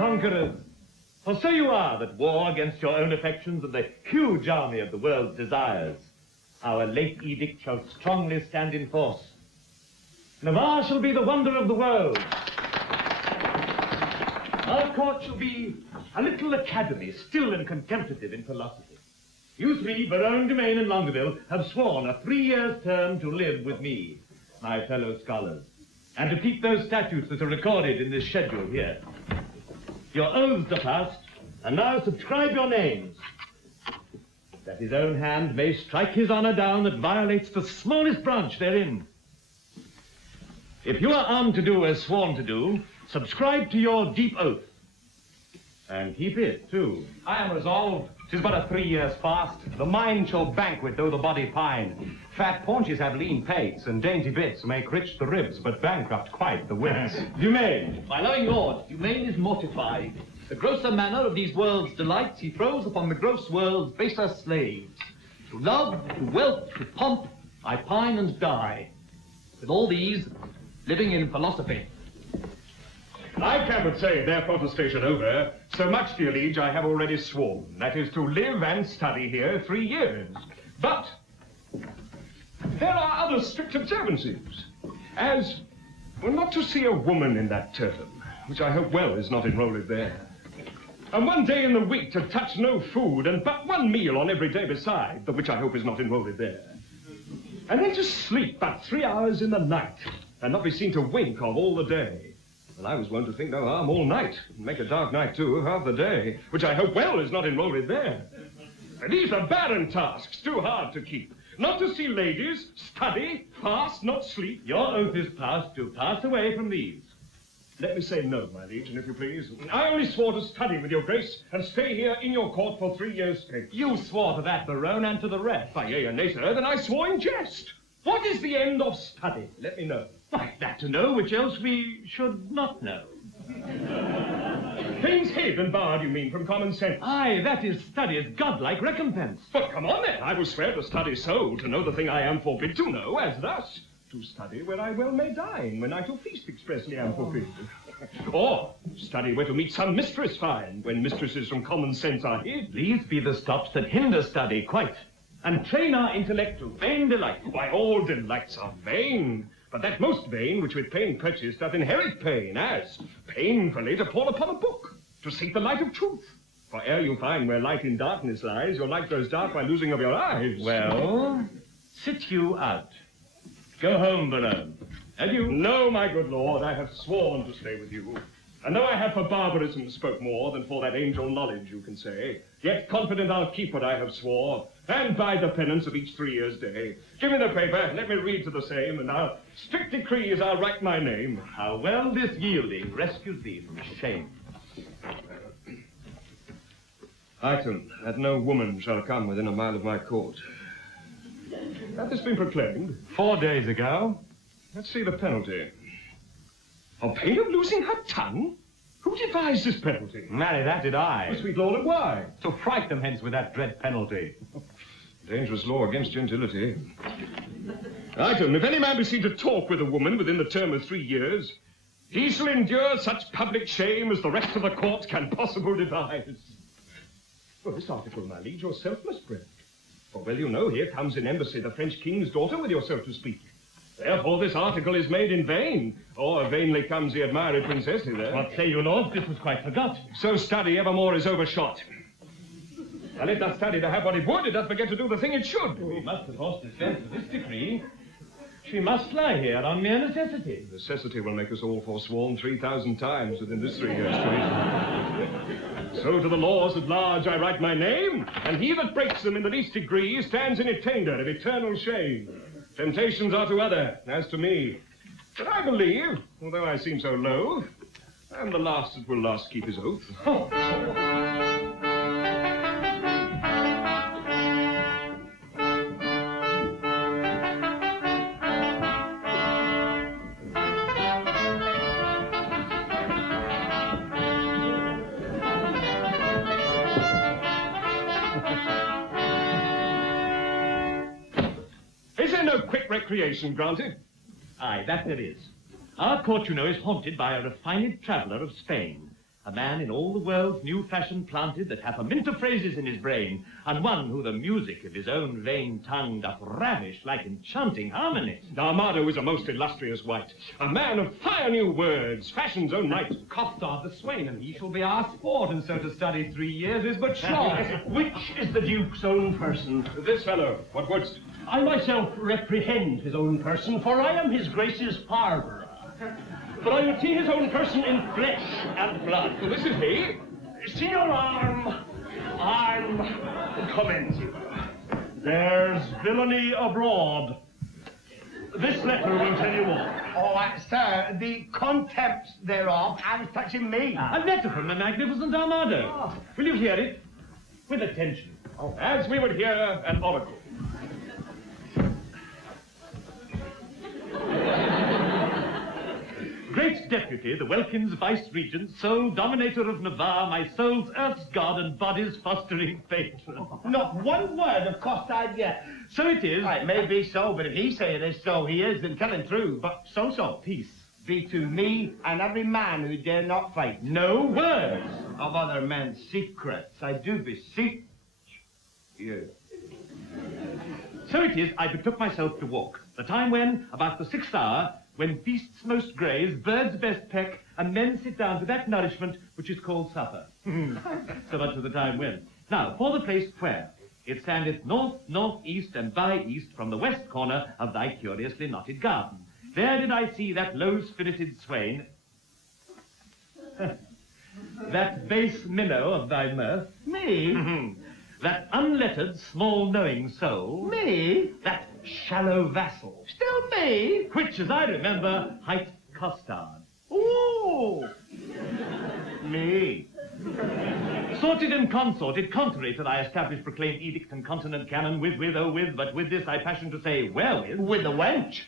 conquerors. For so you are, that war against your own affections and the huge army of the world's desires. Our late edict shall strongly stand in force. Navarre shall be the wonder of the world. Our court shall be a little academy, still and contemplative in philosophy. You three, Berowne, Dumaine, and Longaville, have sworn a 3 years' term to live with me, my fellow scholars, and to keep those statutes that are recorded in this schedule here. Your oaths are passed, and now subscribe your names, that his own hand may strike his honor down that violates the smallest branch therein. If you are armed to do as sworn to do, subscribe to your deep oath. And keep it, too. I am resolved. 'Tis but a 3 years fast. The mind shall banquet, though the body pine. Fat paunches have lean pegs, and dainty bits make rich the ribs, but bankrupt quite the wits. Dumaine. My loving lord, Dumaine is mortified. The grosser manner of these world's delights he throws upon the gross world's baser slaves. To love, to wealth, to pomp, I pine and die. With all these, living in philosophy. I can but say, their protestation over, so much, dear liege, I have already sworn. That is to live and study here 3 years. But there are other strict observances, as well, not to see a woman in that term, which I hope well is not enrolled there. And 1 day in the week to touch no food, and but 1 meal on every day beside, the which I hope is not enrolled there. And then to sleep but 3 hours in the night, and not be seen to wink of all the day. And I was wont to think no harm all night, and make a dark night too, half the day, which I hope well is not enrolled there. And these are barren tasks, too hard to keep. Not to see ladies, study, fast, not sleep. Your oath is passed to pass away from these. Let me say no, my liege, and if you please. I only swore to study with your grace, and stay here in your court for 3 years' space. You swore to that, Berowne, and to the rest. By yea and nay, sir, then I swore in jest. What is the end of study? Let me know. Why, that to know which else we should not know. Things hid and barred, you mean, from common sense? Aye, that is study's godlike recompense. But come on, then. I will swear to study so, to know the thing I am forbid to know, as thus. To study where I well may dine, when I to feast expressly am forbid. Or study where to meet some mistress fine, when mistresses from common sense are hid. These be the stops that hinder study quite, and train our intellect to vain delight. Why, all delights are vain. But that most vain which with pain purchased doth inherit pain, as painfully to pore upon a book, to seek the light of truth. For ere you find where light in darkness lies, your light grows dark by losing of your eyes. Well, sit you out. Go home, Berowne. Adieu. No, my good lord, I have sworn to stay with you. And though I have for barbarism spoke more than for that angel knowledge, you can say, yet confident I'll keep what I have swore, and bide the penance of each 3 years' day. Give me the paper, let me read to the same, and our strict decrees I'll write my name. How well this yielding rescues thee from shame. Item, that no woman shall come within a mile of my court. Hath this been proclaimed? 4 days ago. Let's see the penalty. On pain of losing her tongue? Who devised this penalty? Marry, that did I. Oh, sweet lord, and why? To fright them hence with that dread penalty. Dangerous law against gentility. Item, if any man be seen to talk with a woman within the term of 3 years, he shall endure such public shame as the rest of the court can possible devise. Well, this article, my liege, yourself must break. For well you know, here comes in embassy the French king's daughter with yourself to speak. Therefore this article is made in vain, or vainly comes the admired princess hither. What say you, lord? This was quite forgot. So study evermore is overshot. And it doth study to have what it would, it doth forget to do the thing it should. We must, of course, dispense with this decree. She must lie here on mere necessity. Necessity will make us all forsworn 3,000 times within this 3 years' space. So to the laws at large I write my name, and he that breaks them in the least degree stands in attainder of eternal shame. Temptations are to other, as to me. But I believe, although I seem so low, I am the last that will last keep his oath. Is there no quick recreation granted? Aye, that there is. Our court, you know, is haunted by a refined traveller of Spain, a man in all the world's new fashion planted that hath a mint of phrases in his brain, and one who the music of his own vain tongue doth ravish like enchanting harmony. Armado is a most illustrious wight, a man of fire new words, fashion's own knight. Costard the swain, and he shall be our sport, and so to study 3 years is but short. Which is the Duke's own person? This fellow, what wouldst? I myself reprehend his own person, for I am his Grace's parver. But I would see his own person in flesh and blood. This is he. See your arm. Commend. There's villainy abroad. This letter will tell you all. Oh, sir, the contempt thereof hands touching me. A letter from the magnificent Armado. Will you hear it? With attention. As we would hear an oracle. Great Deputy, the Welkin's Vice-Regent, sole dominator of Navarre, my soul's earth's god and body's fostering patron. Not one word of Costard yet. So it is. It may be so, but if he say it is so, he is, then tell him true. But so. Peace. Be to me and every man who dare not fight. No words. Of other men's secrets, I do beseech you. So it is, I betook myself to walk. The time when, about the 6th hour, when beasts most graze, birds best peck, and men sit down to that nourishment which is called supper. So much of the time when. Now, for the place where it standeth north, north-east, and by east from the west corner of thy curiously knotted garden. There did I see that low-spirited swain, that base minnow of thy mirth. Me? That unlettered, small knowing soul. Me? That shallow vassal. Still me? Which, as I remember, hight Costard. Ooh! Me? Sorted and consorted, contrary to thy established proclaimed edict and continent canon, with, but with this I passion to say, wherewith? With the wench.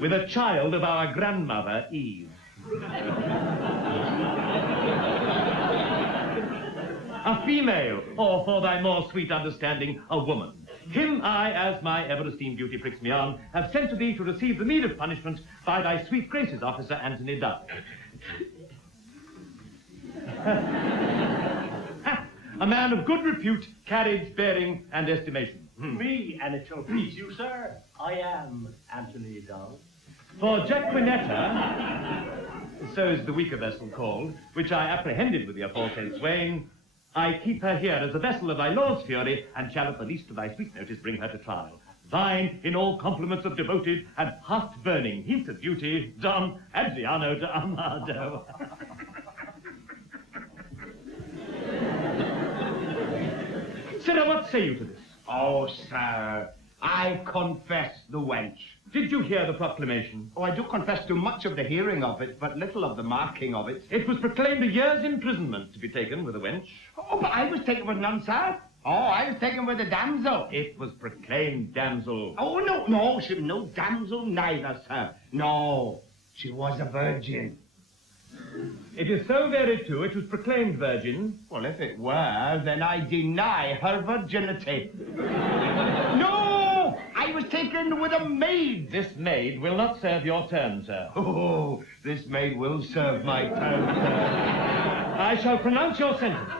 With a child of our grandmother, Eve. A female, or for thy more sweet understanding, a woman. Him I, as my ever-esteemed duty pricks me on, have sent to thee to receive the meed of punishment by thy sweet grace's officer, Anthony Dunne. A man of good repute, carriage, bearing, and estimation. Me, and it shall please you, sir. I am Anthony Dunne. For Jaquenetta, so is the weaker vessel called, which I apprehended with the aforesaid swain, I keep her here as a vessel of thy lord's fury, and shall at the least of thy sweet notice bring her to trial. Thine, in all compliments of devoted and heart-burning heat of duty, Don Adriano de Armado. Sirrah, what say you to this? Oh, sir, I confess the wench. Did you hear the proclamation? Oh, I do confess to much of the hearing of it, but little of the marking of it. It was proclaimed a year's imprisonment to be taken with a wench. Oh, but I was taken with none, sir. Oh, I was taken with a damsel. It was proclaimed damsel. Oh, no, she was no damsel neither, sir. No, she was a virgin. It is so very true, it was proclaimed virgin. Well, if it were, then I deny her virginity. No, I was taken with a maid. This maid will not serve your turn, sir. Oh, this maid will serve my turn, sir. I shall pronounce your sentence.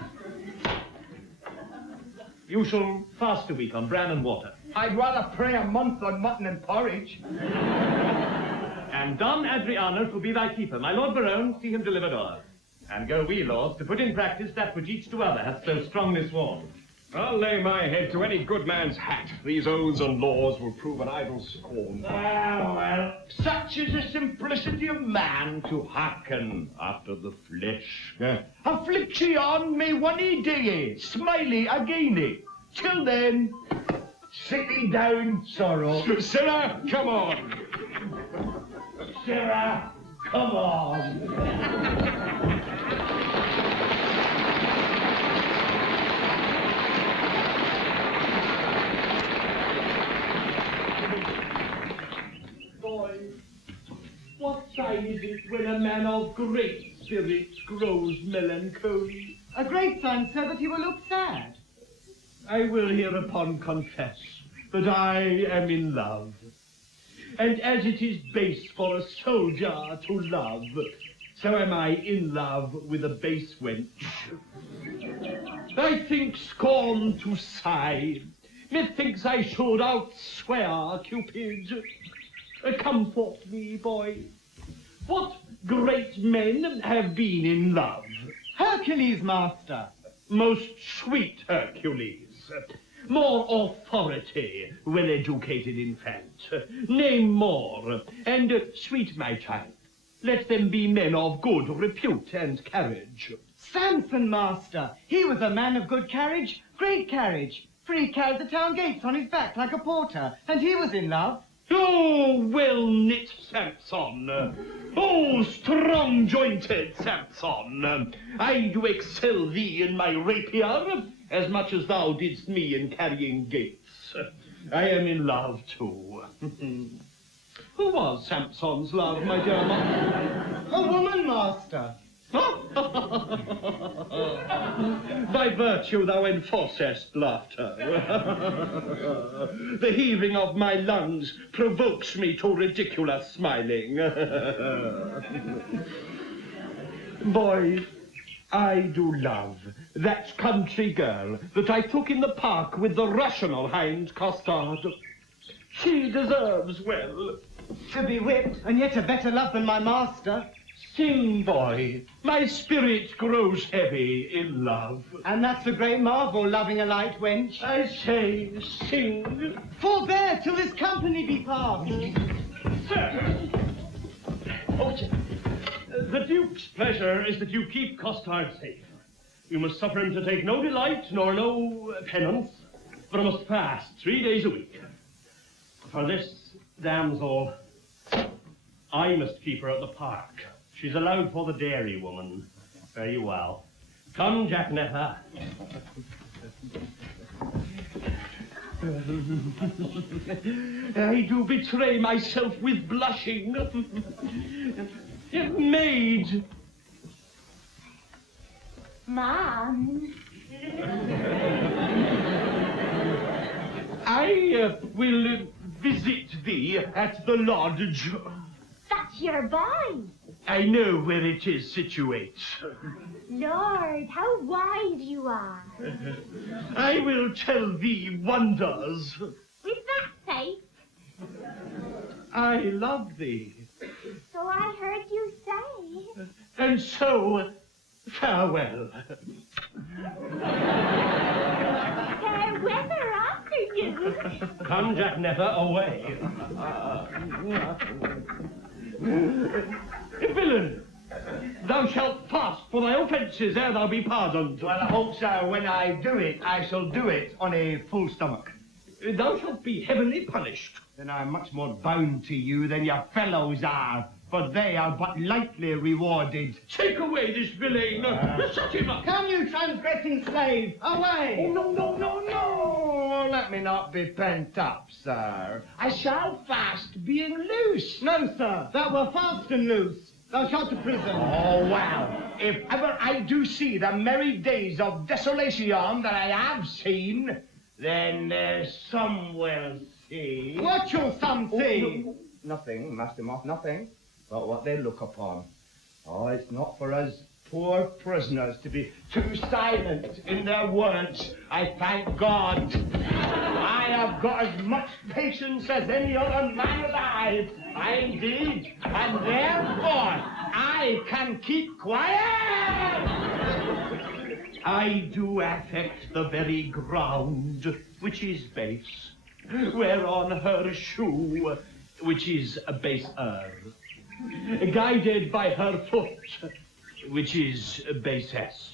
You shall fast a week on bran and water. I'd rather pray a month on mutton and porridge. And Don Adriano shall be thy keeper. My Lord Berowne, see him delivered o'er. And go we, lords, to put in practice that which each to other hath so strongly sworn. I'll lay my head to any good man's hat. These oaths and laws will prove an idle scorn. Ah, well, such is the simplicity of man to hearken after the flesh. Affliction on me one day, smiley again. Till then, sitting down sorrow. Sirrah, come on. Sirrah, come on. What sign is it when a man of great spirits grows melancholy? A great sign, sir, that he will look sad. I will hereupon confess that I am in love. And as it is base for a soldier to love, so am I in love with a base wench. I think scorn to sigh. Methinks I should outswear Cupid. Comfort me, boy. What great men have been in love? Hercules, master. Most sweet Hercules. More authority, well-educated infant. Name more, and sweet my child. Let them be men of good repute and carriage. Samson, master. He was a man of good carriage, great carriage. For he carried the town gates on his back like a porter, and he was in love. Oh, well-knit Samson. Oh, strong-jointed Samson. I do excel thee in my rapier, as much as thou didst me in carrying gates. I am in love, too. Who was Samson's love, my dear mother? A woman, master. By virtue thou enforcest laughter. The heaving of my lungs provokes me to ridiculous smiling. Boys, I do love that country girl that I took in the park with the rational hind Costard. She deserves well. To be whipped, and yet a better love than my master. Sing, boy, my spirit grows heavy in love. And that's the great marvel, loving a light wench. I say, sing. Forbear till this company be past. Sir! Oh, the Duke's pleasure is that you keep Costard safe. You must suffer him to take no delight nor no penance, but must fast 3 days a week. For this damsel, I must keep her at the park. She's allowed for the dairy woman. Very well. Come, Jaquenetta. I do betray myself with blushing. Maid. Mom. I will visit thee at the lodge. That's your boy. I know where it is situate. Lord, how wise you are. I will tell thee wonders. With that face, I love thee. so I heard you say. And so, farewell. Fair weather after you. Come, Jaquenetta, away. Villain, thou shalt fast for thy offences ere thou be pardoned. Well, I hope, sir, when I do it, I shall do it on a full stomach. Thou shalt be heavenly punished. Then I'm much more bound to you than your fellows are, for they are but lightly rewarded. Take away this villain. Shut him up. Come, you transgressing slave, away! Oh, no, no, no, no! Let me not be pent up, sir. I shall fast being loose. No, sir, that were fast and loose. Thou shalt to prison. Oh, well, if ever I do see the merry days of desolation that I have seen, then some will see. What shall some see? Oh, no, nothing, Master Moth, nothing but what they look upon. Oh, it's not for us poor prisoners to be too silent in their words. I thank God. I have got as much patience as any other man alive. Indeed. And therefore, I can keep quiet. I do affect the very ground, which is base, whereon her shoe, which is baser, guided by her foot, which is basest,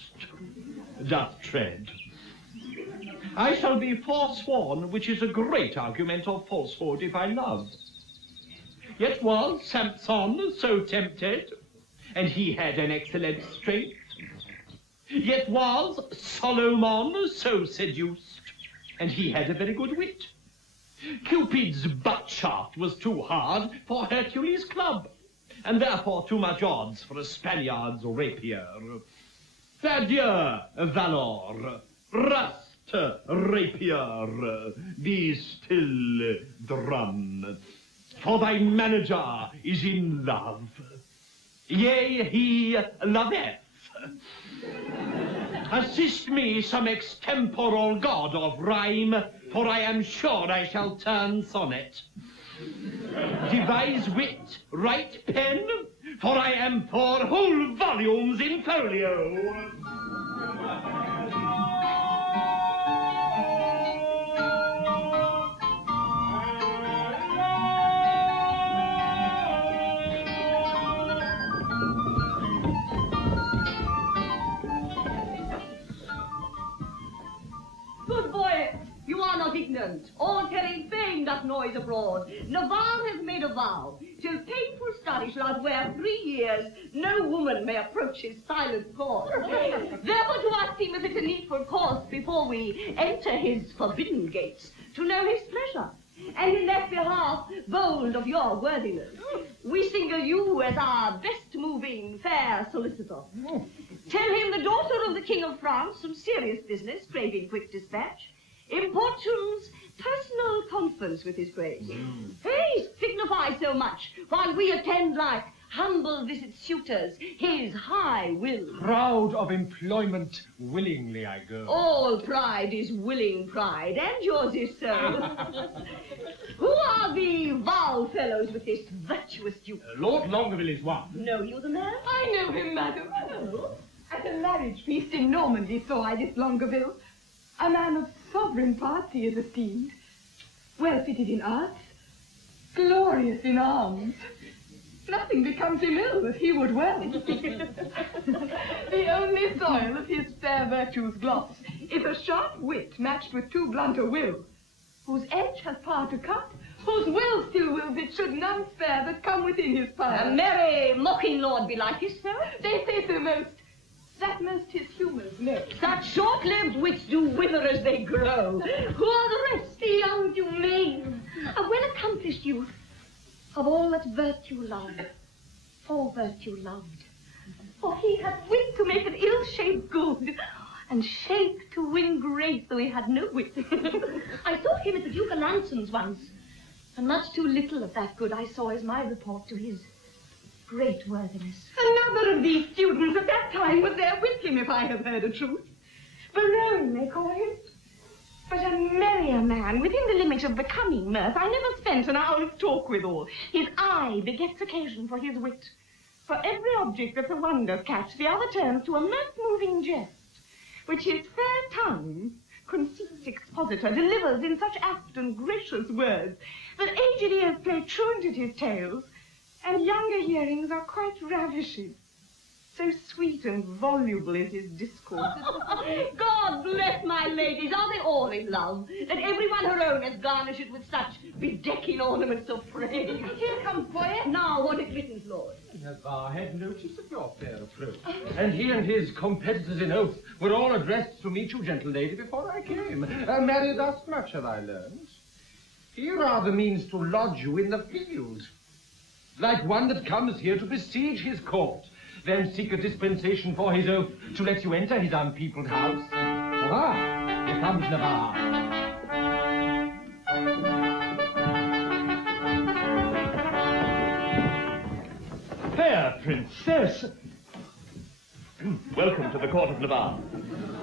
doth tread. I shall be forsworn, which is a great argument of falsehood if I love. Yet was Samson so tempted, and he had an excellent strength. Yet was Solomon so seduced, and he had a very good wit. Cupid's butt shaft was too hard for Hercules' club, and therefore too much odds for a Spaniard's rapier. Adieu, valor, rust, rapier, be still, drum, for thy manager is in love. Yea, he loveth. Assist me some extemporal god of rhyme, for I am sure I shall turn sonnet. Devise wit, write pen, for I am for whole volumes in folio. All telling fame doth noise abroad. Navarre has made a vow, till painful study shall outwear 3 years, no woman may approach his silent court. Therefore to us seemeth it a needful course, before we enter his forbidden gates, to know his pleasure, and in that behalf bold of your worthiness. We single you as our best moving fair solicitor. Tell him the daughter of the King of France, some serious business, craving quick dispatch, importunes personal conference with his grace. Haste signifies so much, while we attend like humble visit suitors, his high will. Proud of employment, willingly I go. All pride is willing pride, and yours is so. Who are the vow fellows with this virtuous duke? Lord Longaville is one. Know you the man? I know him, madam. Oh. At a marriage feast in Normandy saw I this Longaville. A man of sovereign parts he is esteemed, well fitted in arts, glorious in arms. Nothing becomes him ill that he would well. The only soil of his fair virtue's gloss is a sharp wit matched with too blunt a will, whose edge has power to cut, whose will still wills it should none spare that come within his power. A merry mocking lord belike is so? They say so most. That most his humours know. Such short-lived wits do wither as they grow. Who are the rest? The young Dumaine, a well-accomplished youth, of all that virtue loved, all virtue loved. For he had wit to make an ill-shape good, and shape to win grace, though he had no wit. I saw him at the Duke of Lanson's once, and much too little of that good I saw is my report to his great worthiness. Another of these students at that time was there with him, if I have heard a truth. Berowne, they call him. But a merrier man, within the limit of becoming mirth, I never spent an hour's talk withal. His eye begets occasion for his wit. For every object that's a wonder catch, the other turns to a mirth-moving jest, which his fair tongue, conceits expositor, delivers in such apt and gracious words, that aged ears play truant at his tales, and younger hearings are quite ravishing. So sweet and voluble is his discourse. God bless my ladies, are they all in love, that everyone her own has garnished it with such bedecking ornaments of praise? Here comes Boyer. Now, what it writtens, Lord? Navarre had notice of your fair approach, and he and his competitors in oath were all addressed to meet you, gentle lady, before I came. Marry, thus much have I learned. He rather means to lodge you in the field, like one that comes here to besiege his court, then seek a dispensation for his oath to let you enter his unpeopled house. Ah, here comes Navarre. Fair princess. Welcome to the court of Navarre.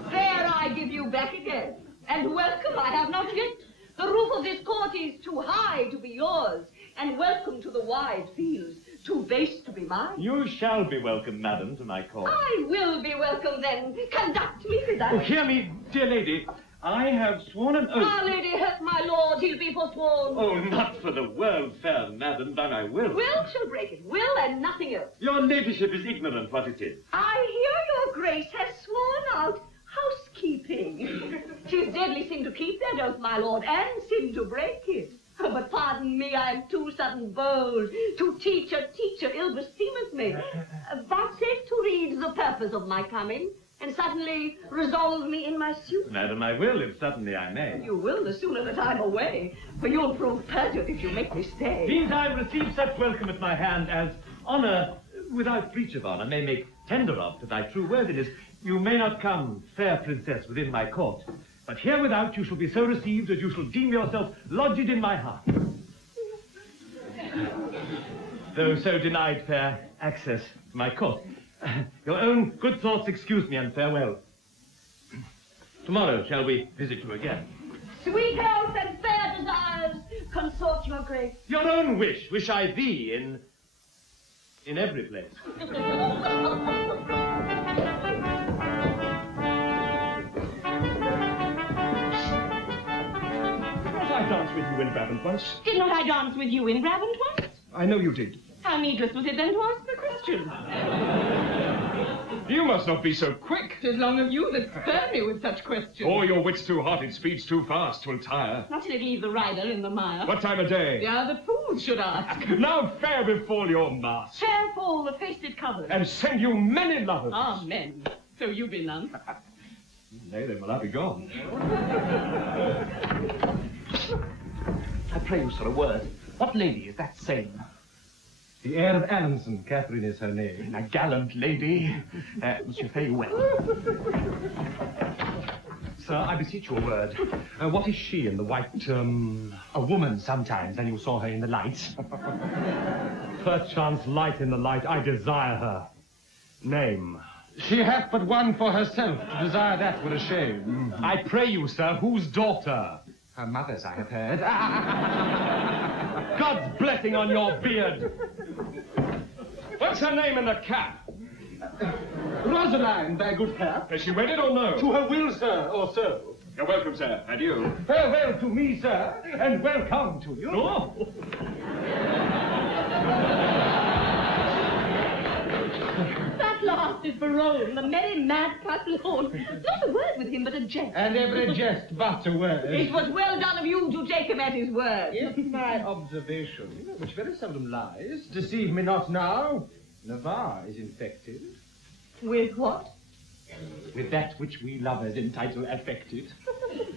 There I give you back again, and welcome I have not yet. The roof of this court is too high to be yours, and welcome to the wide fields, too base to be mine. You shall be welcome, madam, to my court. I will be welcome then. Conduct me thither. Oh, hear me, dear lady. I have sworn an oath. Our lady help my lord, he'll be forsworn. Oh, not for the world, fair madam, but I will. Will shall break it, will and nothing else. Your ladyship is ignorant what it is. I hear your grace has sworn out housekeeping. 'Tis deadly sin to keep that oath, my lord, and sin to break it. But pardon me, I am too sudden bold to teach a teacher ill beseemeth me. Vouchsafe to read the purpose of my coming, and suddenly resolve me in my suit. Madam, I will, if suddenly I may. You will the sooner that I'm away, for you'll prove perjured if you make me stay. Meantime, receive such welcome at my hand as honour, without breach of honour, may make tender of to thy true worthiness. You may not come, fair princess, within my court, but here without you shall be so received as you shall deem yourself lodged in my heart. though so denied fair access to my court. Your own good thoughts excuse me and farewell. Tomorrow shall we visit you again? Sweet health and fair desires consort your grace. Your own wish I thee in every place. Might I dance with you in Brabant once? Did not I dance with you in Brabant once? I know you did. How needless was it then to ask the question? You must not be so quick. 'Tis long of you that spur me with such questions. Oh, your wit's too hot, it speeds too fast, 'twill tire. Not till it leave the rider in the mire. What time of day? The other fools should ask. Now fair befall your mask, Fair fall the face it covers. and send you many lovers. Amen. So you be none. Nay, then will I be gone. I pray you, sir, a word. What lady is that same? The heir of Alanson, Katharine is her name. A gallant lady. Monsieur, fare you well. Sir, I beseech you a word. What is she in the white, A woman sometimes, and you saw her in the light. Perchance light in the light, I desire her. Name. She hath but one for herself. To desire that were a shame. I pray you, sir, whose daughter? Her mother's, I have heard. God's blessing on your beard. What's her name in the cap? Rosaline, thy good cap. Has she wedded or no? To her will, sir, or so. You're welcome, sir. Adieu. Farewell to me, sir, and welcome to you. Oh. That last is Berowne, the merry madcap lord. Not a word with him, but a jest. And every jest but a word. It was well done of you to take him at his word. If my observation, which very seldom lies, deceive me not now, Navarre is infected. With what? With that which we lovers entitle affected.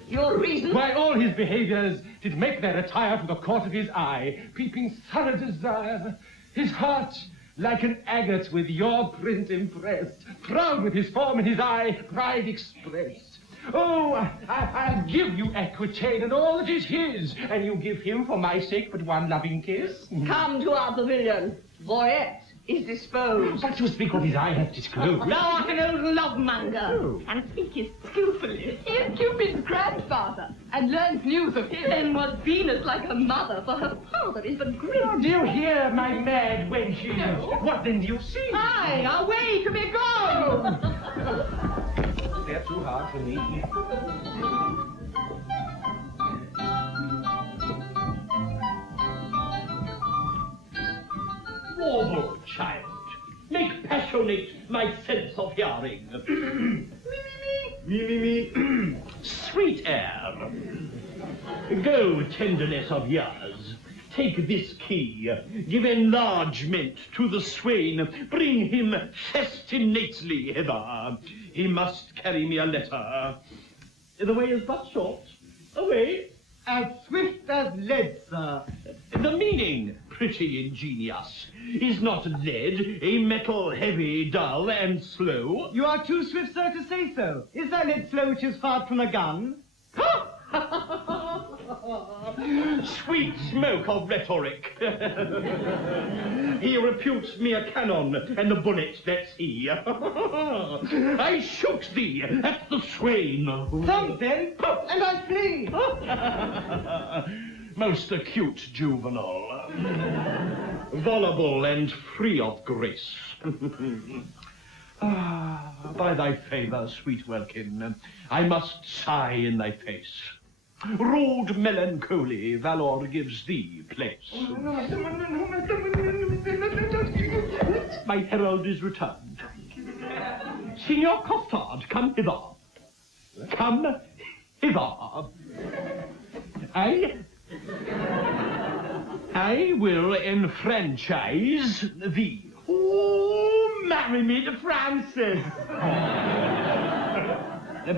Your reason? Why, all his behaviours did make their attire from the court of his eye, peeping thorough desire, his heart like an agate with your print impressed, proud with his form and his eye, pride expressed. Oh, I'll give you Aquitaine and all that is his, and you give him for my sake but one loving kiss. Come to our pavilion. Voyette is disposed. But you speak of his eye hath disclosed. Thou art an old love-monger, Oh. and speakest skillfully. He is Cupid's grandfather, and learns news of him. Then was Venus like her mother, for her father is but great. Do you hear, my mad wenches? No. What then do you see? Aye, away to be gone! They're too hard for me. Warble, child, make passionate my sense of hearing. Me. Sweet air. Go, tenderness of years. Take this key, give enlargement to the swain, bring him festinately hither. He must carry me a letter. The way is but short. Away. As swift as lead, sir. The meaning, pretty ingenious, is not lead, a metal heavy, dull, and slow. You are too swift, sir, to say so. Is that lead slow which is fired from a gun? Sweet smoke of rhetoric. He reputes me a cannon, and the bullet, that's he. I shoot thee at the swain. Thump then, and I flee. Most acute juvenile. Voluble and free of grace. By thy favour, sweet welkin, I must sigh in thy face. Rude melancholy, valor gives thee place. My herald is returned. Signor Costard, come hither. Come hither. I will enfranchise thee. Oh, marry me to Francis.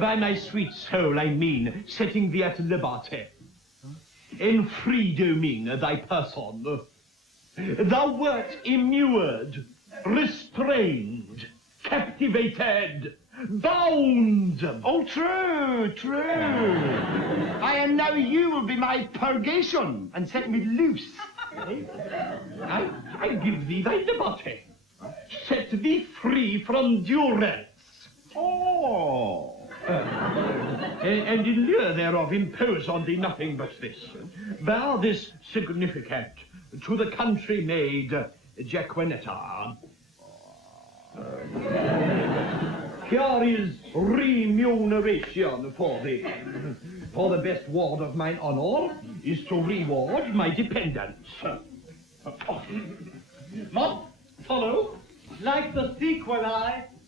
By my sweet soul, I mean setting thee at liberty. In free doming thy person. Thou wert immured, restrained, captivated, bound. Oh, true. And now you will be my purgation and set me loose. I give thee thy liberty. Set thee free from durance. Oh. And in lieu thereof impose on thee nothing but this. Bear this significant to the country maid Jaquenetta. Here is remuneration for thee. For the best ward of mine honor is to reward my dependents. Moth, follow. Like the sequel,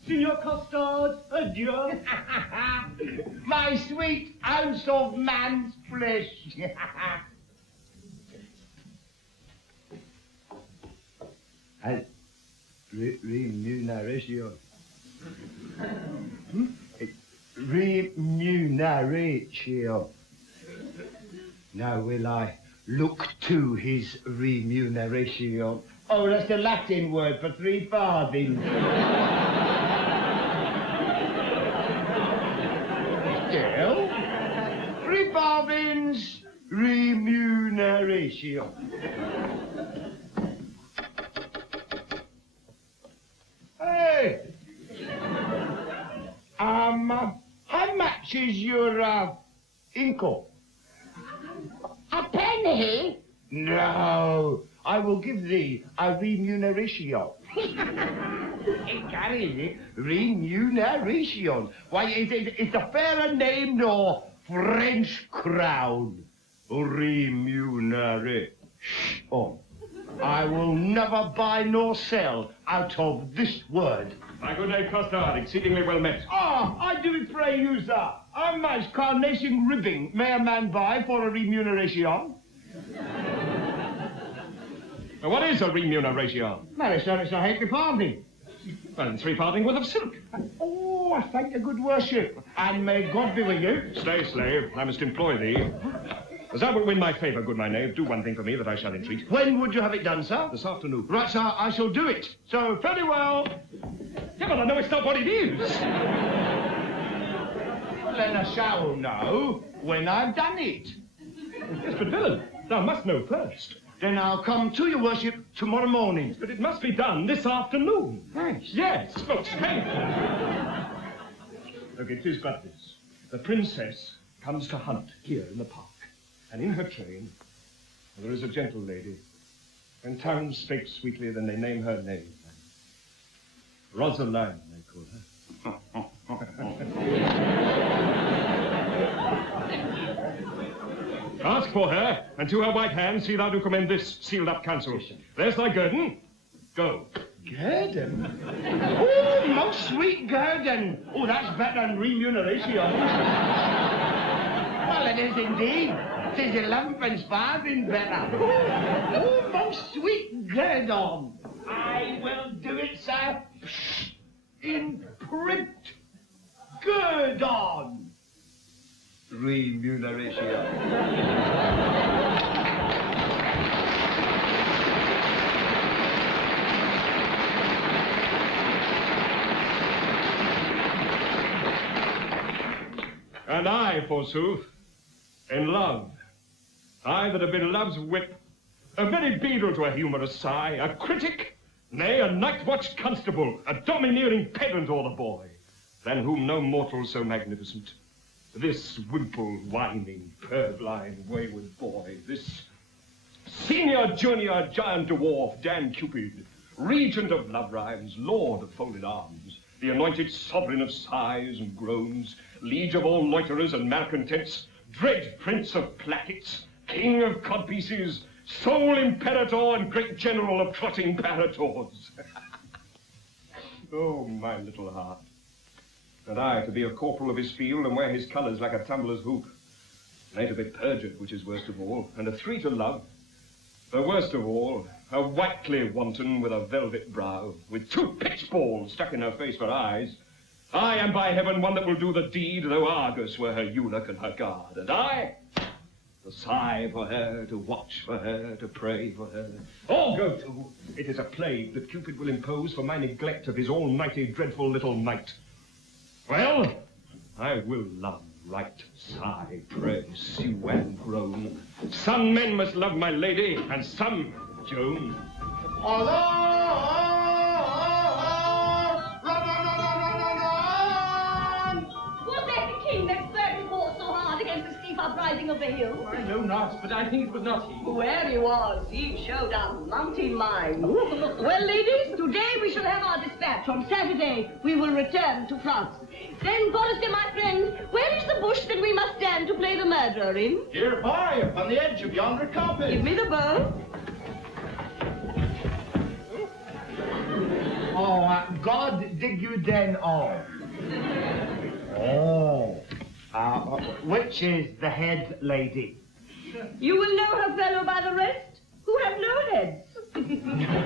Signor Costard, adieu. My sweet ounce of man's flesh. Remuneration. Remuneration. Now will I look to his remuneration. Oh, that's the Latin word for 3 farthings. Still, 3 farthings remuneration. Hey! How much is your, income? A penny? No, I will give thee a remuneration. Carry remuneration. Why, it's a fairer name nor French crown. Remuneration. I will never buy nor sell out of this word. My good day, Costard. Exceedingly well met. Ah, I do pray you, sir. How much carnation ribbing may a man buy for a remuneration? Now, what is a remuneration? Well, sir, it's a halfpenny farthing. Well, and 3 farthing worth of silk. Oh, I thank your good worship, and may God be with you. Stay, slave. I must employ thee. As I will win my favour, good my knave, do one thing for me that I shall entreat. When would you have it done, sir? This afternoon. Right, sir, I shall do it. So, very well. Yeah, but I know it's not what it is. Well, then I shall know when I've done it. Yes, but villain, thou must know first. Then I'll come to your worship tomorrow morning. But it must be done this afternoon. Thanks. Yes, look, stay. Look, it is but this. The princess comes to hunt here in the park. And in her train, there is a gentle lady. When tongues spake sweetly, then they name her name. Rosaline, they call her. Ask for her, and to her white hand see thou do commend this sealed-up counsel. There's thy guerdon. Go. Guerdon? Oh, most sweet guerdon. Oh, that's better than remuneration. Well, it is indeed. 'Tis 11 farthing better. Oh, most sweet guerdon. I will do it, sir. In print. Guerdon. Remuneration. And I, forsooth, in love. I that have been love's whip, a very beadle to a humorous sigh, a critic, nay, a night-watch constable, a domineering pedant o'er the boy, than whom no mortal so magnificent. This wimple, whining, purblind, wayward boy, this senior, junior, giant dwarf, Dan Cupid, regent of love rhymes, lord of folded arms, the anointed sovereign of sighs and groans, liege of all loiterers and malcontents, dread prince of plackets, king of codpieces, sole imperator and great general of trotting parators. Oh, my little heart. And I to be a corporal of his field and wear his colours like a tumbler's hoop. Nay, to be perjured, which is worst of all, and a 3 to love. The worst of all, a whitely wanton with a velvet brow, with 2 pitchballs stuck in her face for eyes. I am by heaven one that will do the deed, though Argus were her eunuch and her guard. And I, to sigh for her, to watch for her, to pray for her. All go to. It is a plague that Cupid will impose for my neglect of his all-nighty, dreadful little knight. Well, I will love Right, sigh, pray, sue and groan. Some men must love my lady, and some Joan. Was that the king that spurred his horse so hard against the steep uprising of the hill? I know not, but I think it was not he. Where he was, he showed a mountain mind. Well, ladies, today we shall have our dispatch. On Saturday, we will return to France. Then, Forrester, my friend, where is the bush that we must stand to play the murderer in? Here by, upon the edge of yonder coppice. Give me the bow. Oh, God dig you then all. Oh. Which is the head lady? You will know her fellow by the rest, who have no heads.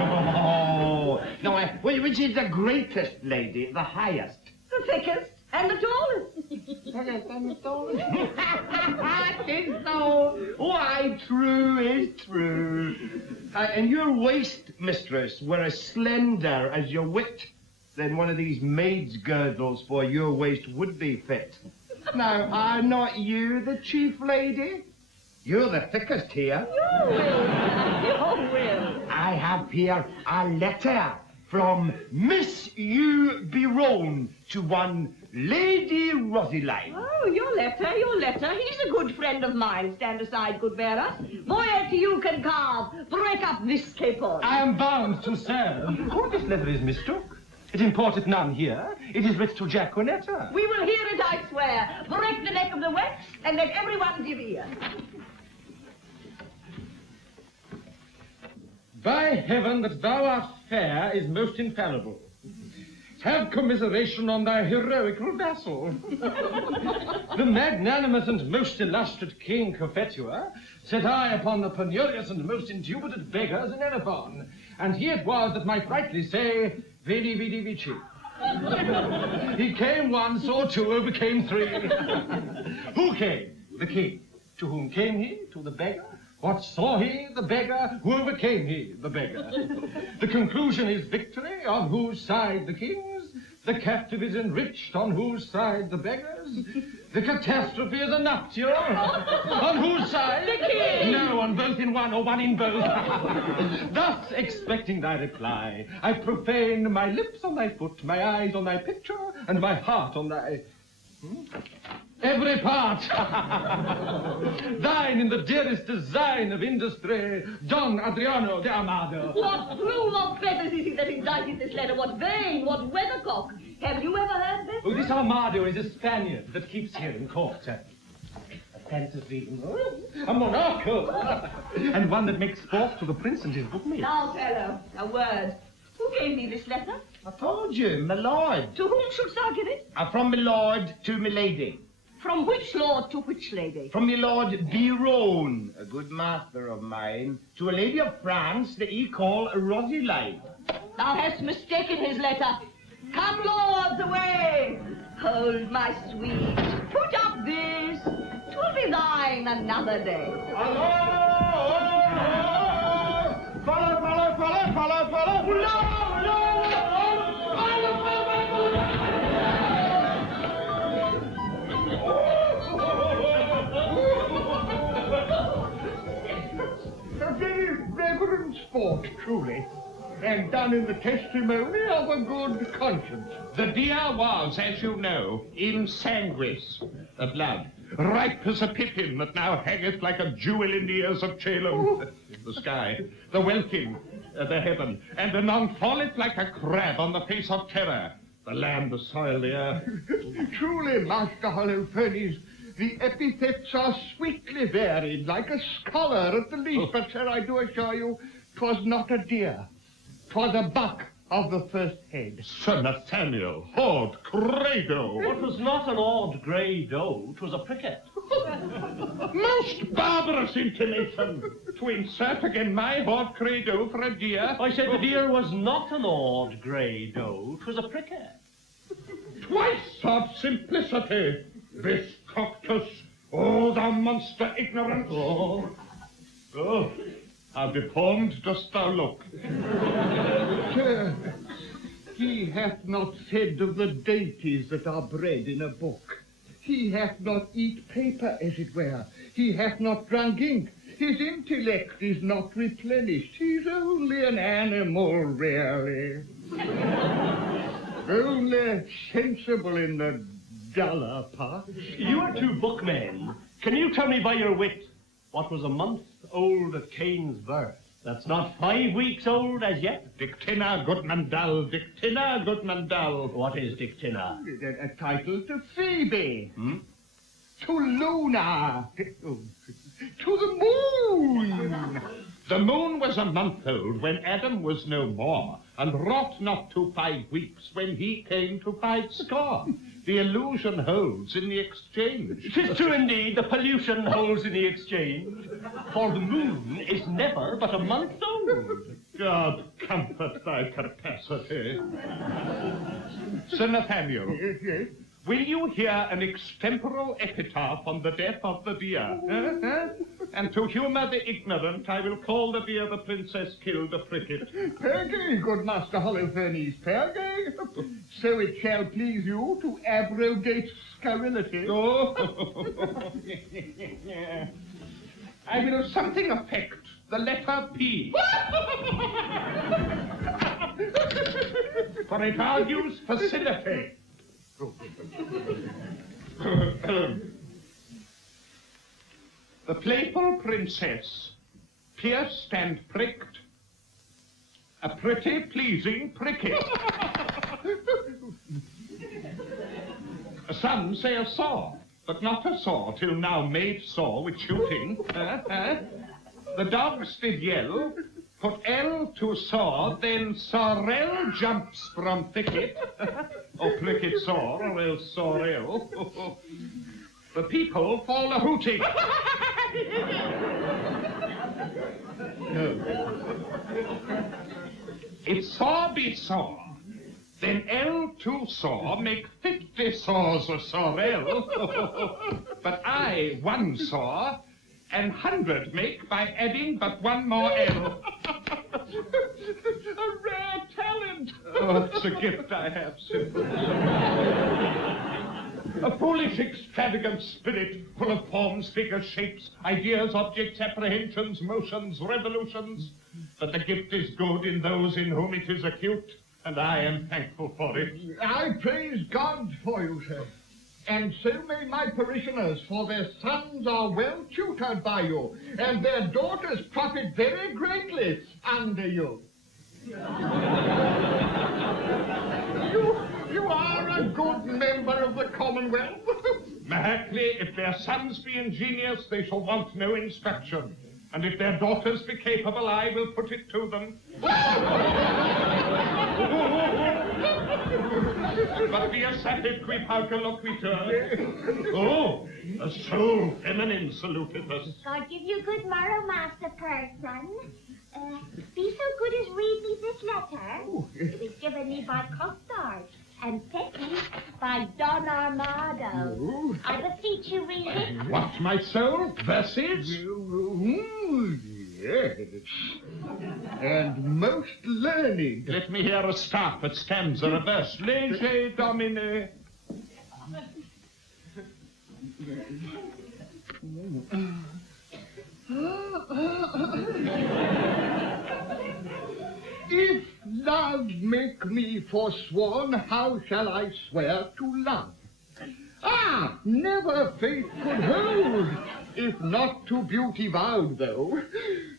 Oh. No, which is the greatest lady, the highest? The thickest and the tallest. Tis so. Why, true is true. And your waist, mistress, were as slender as your wit. Then one of these maid's girdles for your waist would be fit. Now, are not you the chief lady? You're the thickest here. You will. I have here a letter from Miss Berowne to one Lady Rosaline. Oh, your letter, your letter. He's a good friend of mine. Stand aside, good bearer. Moyet you can carve. Break up this capon. I am bound to serve. Oh, this letter is mistook. It importeth none here. It is writ to Jaquenetta. We will hear it, I swear. Break the neck of the wax and let everyone give ear. By heaven that thou art fair is most infallible. Have commiseration on thy heroical vassal. The magnanimous and most illustrious King Cophetua set eye upon the penurious and most indubitable beggars in Elephon, and he it was that might rightly say, Veni, vidi, vici. He came once, or two, overcame three. Who came? The king. To whom came he? To the beggar. What saw he? The beggar. Who overcame he? The beggar. The conclusion is victory. On whose side the king's? The captive is enriched. On whose side the beggars? The catastrophe is a nuptial. On whose side? The king. No, on both in one, or one in both. Thus, expecting thy reply, I profane my lips on thy foot, my eyes on thy picture, and my heart on thy... every part. Thine in the dearest design of industry, Don Adriano de Armado. What plume of feathers is it that indited this letter? What vane? What weathercock? Have you ever heard this? Oh, this Armado is a Spaniard that keeps here in court. A fantasy, a monarcho, and one that makes sport to the prince and his bookmates. Now, fellow, a word. Who gave me this letter? I told you, my lord. To whom shouldst thou give it? From my lord to my lady. From which lord to which lady? From my lord Berowne, a good master of mine, to a lady of France that he call Rosaline. Thou hast mistaken his letter. Come, lords, away. Hold, my sweet. Put up this. 'Twill be thine another day. Hello! Follow! No! A very reverend sport, truly, and done in the testimony of a good conscience. The deer was, as you know, in sanguis, the blood, ripe as a pippin that now hangeth like a jewel in the ears of Chalem, the sky, the welkin, the heaven, and anon falleth like a crab on the face of terror, the land, the soil, the earth. Truly, Master Holofernes, the epithets are sweetly varied, like a scholar at the least. But, sir, I do assure you, 'twas not a deer. 'Twas a buck of the first head. Sir Nathaniel, haud credo. It was not an odd grey doe, 'twas a pricket. Most barbarous intimation to insert again my haud credo for a deer. I said the deer was not an odd grey doe, 'twas a pricket. Twice of simplicity, this coctus, oh, thou monster ignorance. Oh, how deformed dost thou look. Sir, he hath not said of the dainties that are bred in a book. He hath not eat paper, as it were. He hath not drunk ink. His intellect is not replenished. He's only an animal, really. Only sensible in the duller parts. You are two bookmen. Can you tell me by your wit what was a month old at Cain's birth? That's not 5 weeks old as yet. Dictina Goodmandal, Dictina Goodmandal. What is Dictina? A title to Phoebe. To Luna. To the moon. The moon was a month old when Adam was no more, and wrought not to 5 weeks when he came to 50. The illusion holds in the exchange. 'Tis true indeed, the pollution holds in the exchange, for the moon is never but a month old. God comfort thy capacity. Sir Nathaniel, Yes. will you hear an extemporal epitaph on the death of the deer? And to humour the ignorant, I will call the deer the princess killed a cricket. Pergay, good Master Holofernes, pergay. So it shall please you to abrogate scurrility. Oh. I will something affect the letter P. For it argues facility. The playful princess, pierced and pricked, a pretty pleasing pricket. Some say a saw, but not a saw till now made sore with shooting. The dogs did yell, put L to saw, then sorrel jumps from thicket, or pricket saw, or else sorrel. The people fall a hooting. No. If saw be saw, then L to saw make 50 saws a sorrel. But I 1 saw, and 100 make by adding but 1 more L. A rare talent. Oh, it's a gift I have, simple. A foolish, extravagant spirit, full of forms, figures, shapes, ideas, objects, apprehensions, motions, revolutions. But the gift is good in those in whom it is acute, and I am thankful for it. I praise God for you, sir. And so may my parishioners, for their sons are well tutored by you, and their daughters profit very greatly under you. You are a good member of the Commonwealth. Mahackley, if their sons be ingenious, they shall want no instruction. And if their daughters be capable, I will put it to them. But be a sapid qui pauca loquitur. Oh, a soul feminine saluteth us. God give you good morrow, Master Person. Be so good as read me this letter. It was given me by Costard and sent me by Don Armado. I beseech you read it. What, my soul? Verses? Yes. And most learned. Let me hear a staff that stands a verse. Lege Domine. If love make me forsworn, how shall I swear to love? Ah, never faith could hold, if not to beauty vowed, though.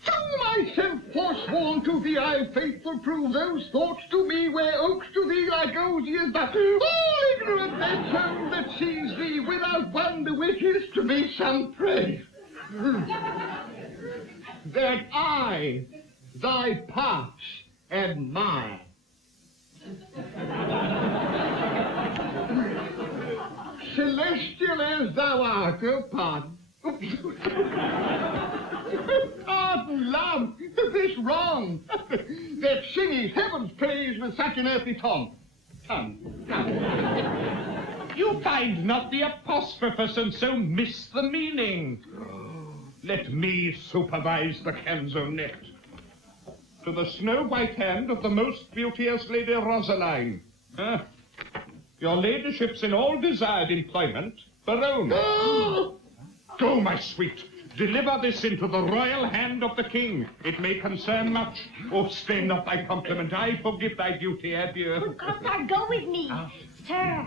To myself forsworn to thee I faithful prove, those thoughts to me were oaks to thee like osiers, but all ignorant that soul that sees thee without wonder wishes to be some praise. That I, thy parts, admire. Celestial as thou art, oh, pardon. Pardon, love, this wrong. That singing heaven's praise with such an earthly tongue. You find not the apostrophus and so miss the meaning. Let me supervise the canzonet. To the snow-white hand of the most beauteous Lady Rosaline. Your ladyship's in all desired employment, Berowne. Go, my sweet. Deliver this into the royal hand of the king. It may concern much. Oh, stay not thy compliment. I forgive thy duty, adieu. Would Costard go with me? Sir,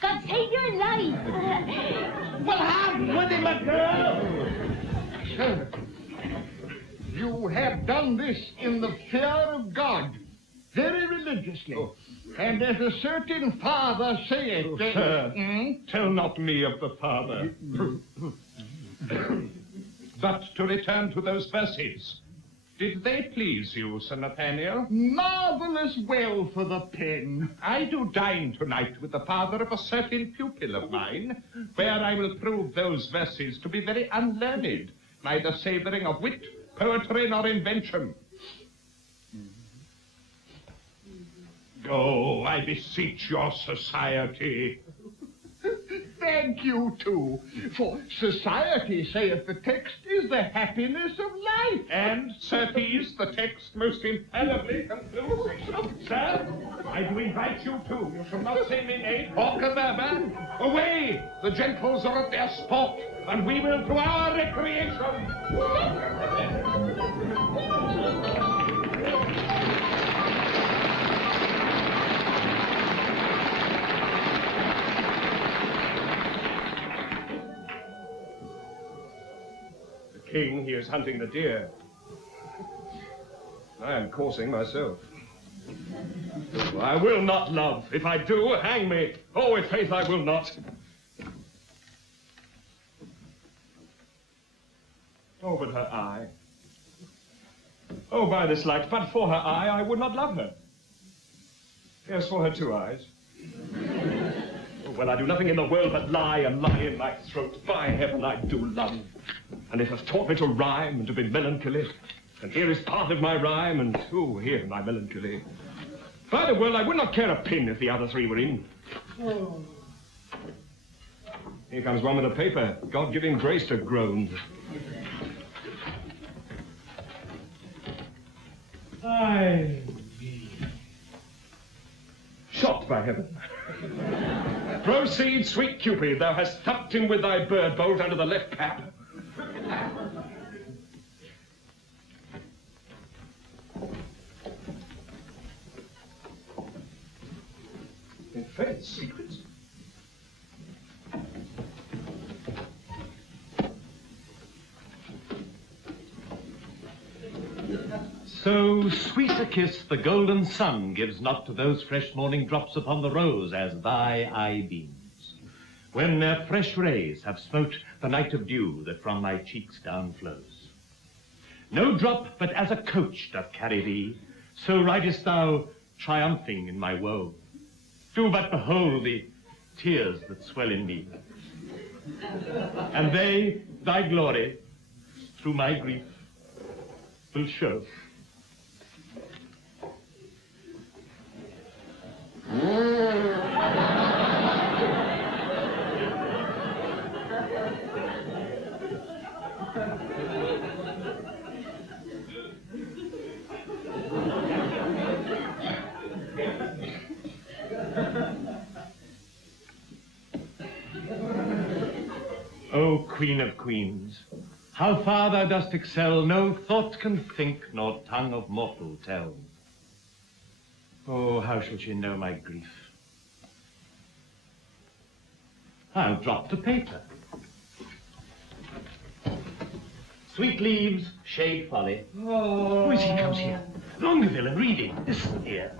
God save your life. Well, have with him, a girl. Sir, you have done this in the fear of God, very religiously. And as a certain father saith... Sir, tell not me of the father. But to return to those verses, did they please you, Sir Nathaniel? Marvelous well for the pen. I do dine tonight with the father of a certain pupil of mine, where I will prove those verses to be very unlearned, neither savouring of wit, poetry, nor invention. Go, I beseech your society. Thank you, too. For society, saith the text, is the happiness of life. And, certes, the text most infallibly conclusive. Sir, I do invite you too. You shall not say me nay, or man. Away! The gentles are at their sport, and we will to our recreation. King, he is hunting the deer. I am coursing myself. I will not love. If I do, hang me. Oh, with faith I will not. Oh, but her eye. Oh, by this light, but for her eye, I would not love her. Yes, for her 2 eyes. Oh, well, I do nothing in the world but lie and lie in my throat. By heaven, I do love. And it has taught me to rhyme and to be melancholy. And here is part of my rhyme, and, oh, here my melancholy. By the world, I would not care a pin if the other 3 were in. Oh. Here comes one with a paper. God give him grace to groan. Ay, me. Shot by heaven. Proceed, sweet Cupid, thou hast thumped him with thy bird bolt under the left pap. In faith, secrets. So sweet a kiss the golden sun gives not to those fresh morning drops upon the rose as thy eye beams, when their fresh rays have smote the night of dew that from my cheeks down flows. No drop but as a coach doth carry thee, so ridest thou triumphing in my woe. Do but behold the tears that swell in me, and they thy glory through my grief will show. O Queen of Queens, how far thou dost excel, no thought can think, nor tongue of mortal tell. Oh, how shall she know my grief? I'll drop the paper. Sweet leaves, shade folly. Oh. Who is he comes here? Longaville and reading. Listen here.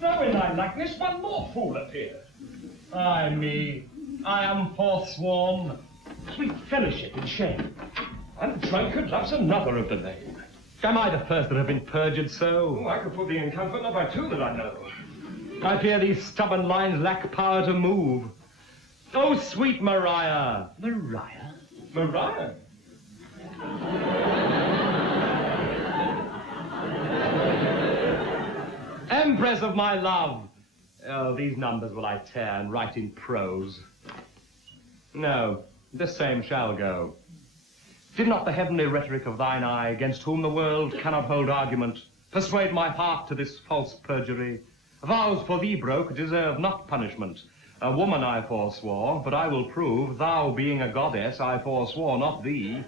Now in thy likeness one more fool appeared. Ay me, I am forsworn. Sweet fellowship in shame. And drunkard loves another of the name. Am I the first that have been perjured so? Oh, I could put thee in comfort, not by 2 that I know. I fear these stubborn lines lack power to move. Oh, sweet Maria. Maria? Maria? Empress of my love. Oh, these numbers will I tear and write in prose. No, this same shall go. Did not the heavenly rhetoric of thine eye, against whom the world cannot hold argument, persuade my heart to this false perjury, Vows for thee broke deserve not punishment. A woman I forswore, but I will prove, thou being a goddess, I forswore not thee.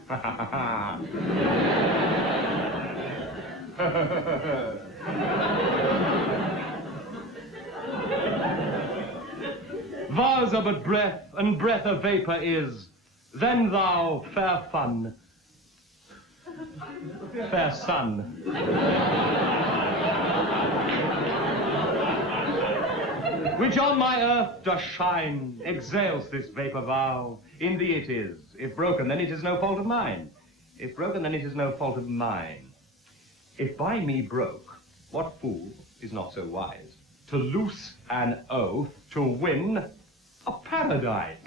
Vows are but breath, and breath a vapour is. Then thou, fair fun, fair sun, which on my earth does shine, exhales this vapour vow. In thee it is. If broken, then it is no fault of mine. If broken, then it is no fault of mine. If by me broke, what fool is not so wise to loose an oath to win a paradise?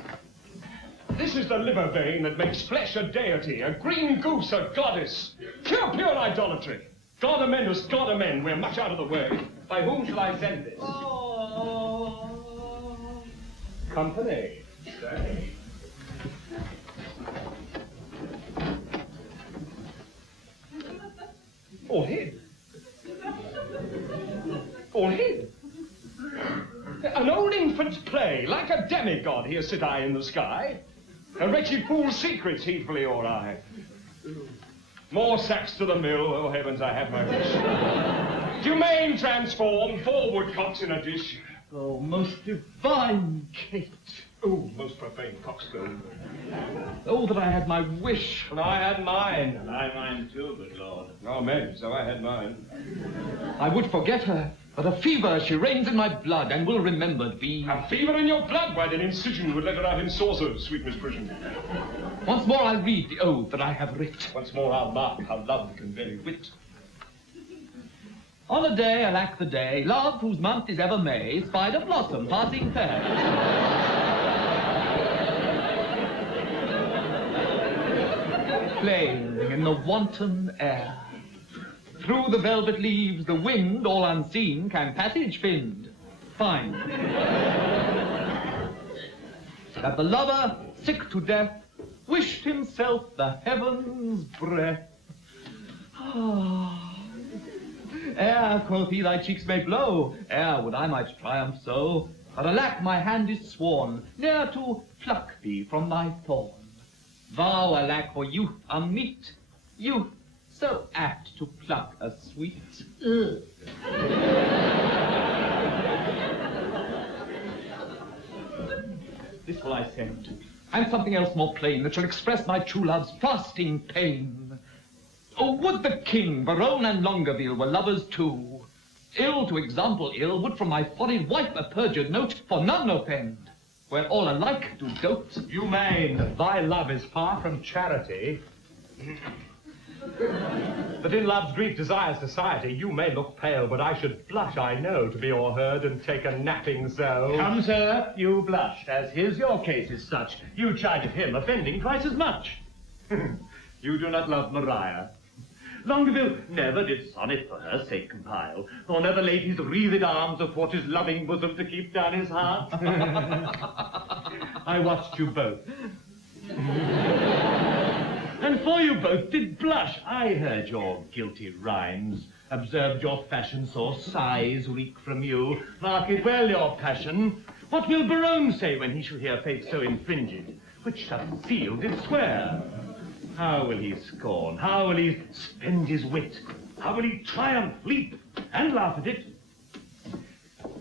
This is the liver vein that makes flesh a deity, a green goose a goddess. Pure idolatry. God amend us, God amend. We're much out of the way. By whom shall I send this? Company. Stay. All hid. All hid. An old infant's play, like a demigod, here sit I in the sky. A wretched fool's secrets heedfully o'er I. More sacks to the mill, oh heavens, I have my wish. Dumaine transformed, 4 woodcocks in a dish. Oh, most divine Kate. Oh, most profane coxcomb. Oh, that I had my wish. And I had mine. And I mine too, good lord. Amen, so I had mine. I would forget her, but a fever she reigns in my blood and will remembered be. A fever in your blood? Why, then incision would let her out in saucers, sweet misprision. Once more I'll read the ode that I have writ. Once more I'll mark how love can vary wit. On a day, alack the day, love, whose month is ever May, spied a blossom passing fair. Playing in the wanton air. Through the velvet leaves, the wind, all unseen, can passage find. That the lover, sick to death, wished himself the heaven's breath. Ere, quoth he, thy cheeks may blow, ere would I might triumph so, but alack, my hand is sworn, ne'er to pluck thee from thy thorn. Vow, alack, for youth unmeet, youth so apt to pluck a sweet. This will I send, and something else more plain that shall express my true love's fasting pain. Oh, would the king, Berowne and Longaville were lovers too. Ill to example ill, would from my forehead wipe a perjured note, for none offend, where all alike do dote. Dumaine, thy love is far from charity. But in love's grief desires society, you may look pale, but I should blush, I know, to be o'erheard and take a napping so. Come, sir, you blushed, as your case is such. You chided him, offending twice as much. You do not love Maria. Longaville never did sonnet for her sake compile, nor never laid his wreathed arms athwart his loving bosom to keep down his heart. I watched you both. And for you both did blush. I heard your guilty rhymes, observed your fashion, saw sighs reek from you. Mark it well, your passion. What will Berowne say when he shall hear faith so infringed, which shut seal did swear? How will he scorn? How will he spend his wit? How will he triumph, leap, and laugh at it?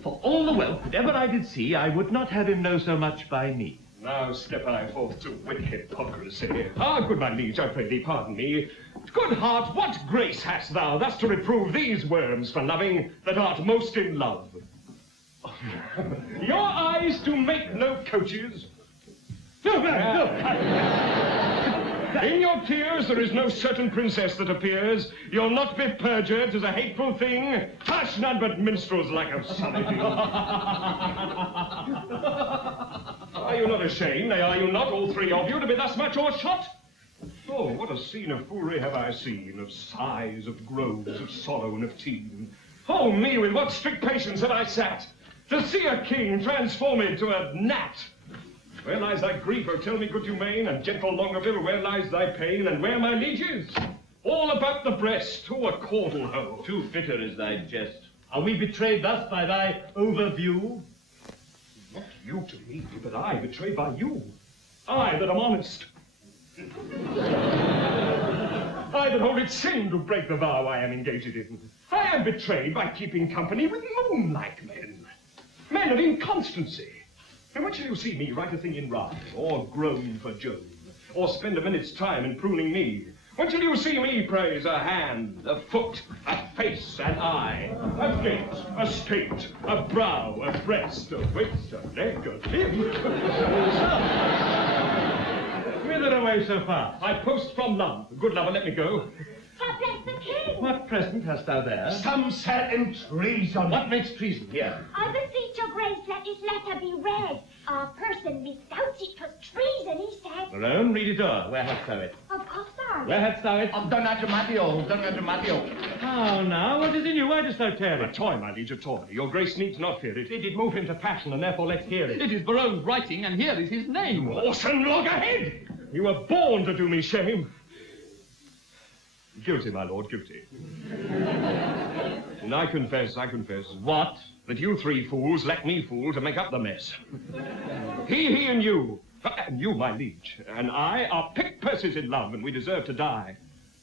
For all the wealth that ever I did see, I would not have him know so much by me. Now step I forth to wit hypocrisy. Ah, good my liege, I pray thee pardon me. Good heart, what grace hast thou thus to reprove these worms for loving that art most in love? Your eyes do make no coaches. In your tears there is no certain princess that appears. You'll not be perjured, 'tis a hateful thing. Hush, none but minstrels lack of subtlety. Are you not ashamed, nay, are you not, all three of you, to be thus much o'ershot? Oh, what a scene of foolery have I seen, of sighs, of groans, of sorrow, and of teen. Oh, me, with what strict patience have I sat, to see a king transformed to a gnat. Where lies thy grief, oh, tell me, good Dumaine, and gentle Longaville, where lies thy pain, and where my lieges? All about the breast, to a caudle hoe. Too bitter is thy jest. Are we betrayed thus by thy overview? Not you to me, but I betrayed by you. I that am honest. I that hold it sin to break the vow I am engaged in. I am betrayed by keeping company with moon-like men. Men of inconstancy. And when shall you see me write a thing in rhyme, or groan for Jove, or spend a minute's time in pruning me? When shall you see me praise a hand, a foot, a face, an eye, a gait, a state, a brow, a breast, a waist, a leg, a limb? Whither away so far? I post from London. Good lover, let me go. God bless the king. What present hast thou there? Some certain treason. What makes treason here? I beseech your grace, let this letter be read. Our person misdoubts it was treason, he said. Berowne, read it o'er. Where hast thou it? Of Costard. Where hadst thou it? Of Dunne. How now? What is in you? Why dost thou tear A it? toy, my liege, a toy. Your grace needs not fear it. It did move him to passion, and therefore let's hear it. It is Berowne's writing, and here is his name. Horse and loggerhead! You were born to do me shame. Guilty, my lord, guilty. And I confess. What? That you three fools let me fool to make up the mess. He and you. And you, my liege, and I are picked purses in love, and we deserve to die.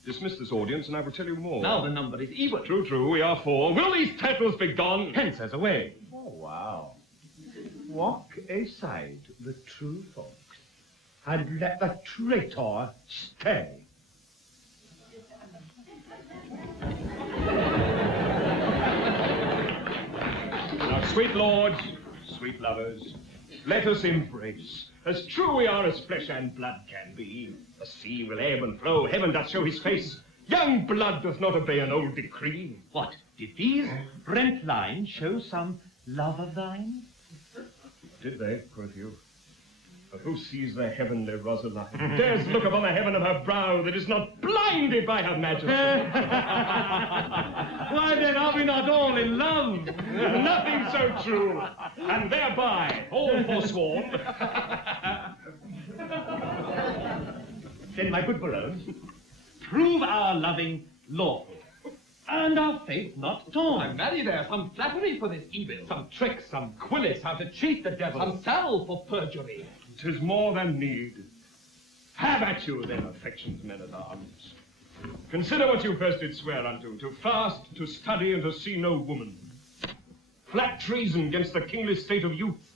Dismiss this audience, and I will tell you more. Now the number is even. True, we are four. Will these turtles be gone? Hence as away. Oh, wow. Walk aside the true folks, and let the traitor stay. Now, sweet lords, sweet lovers, let us embrace. As true we are as flesh and blood can be. The sea will ebb and flow, heaven doth show his face. Young blood doth not obey an old decree. What? Did these rent lines show some love of thine? Did they, quoth you? But who sees the heavenly Rosaline? Dares look upon the heaven of her brow that is not blinded by her majesty. Why then are we not all in love? Nothing so true, and thereby all forsworn. Then, my good Berowne, prove our loving lawful, and our faith not torn. I'm marry there, some flattery for this evil, Some tricks, some quillis, how to cheat the devil. some salve for perjury. 'Tis more than need. Have at you, then, affection's men-at-arms. Consider what you first did swear unto, to fast, to study, and to see no woman. Flat treason against the kingly state of youth.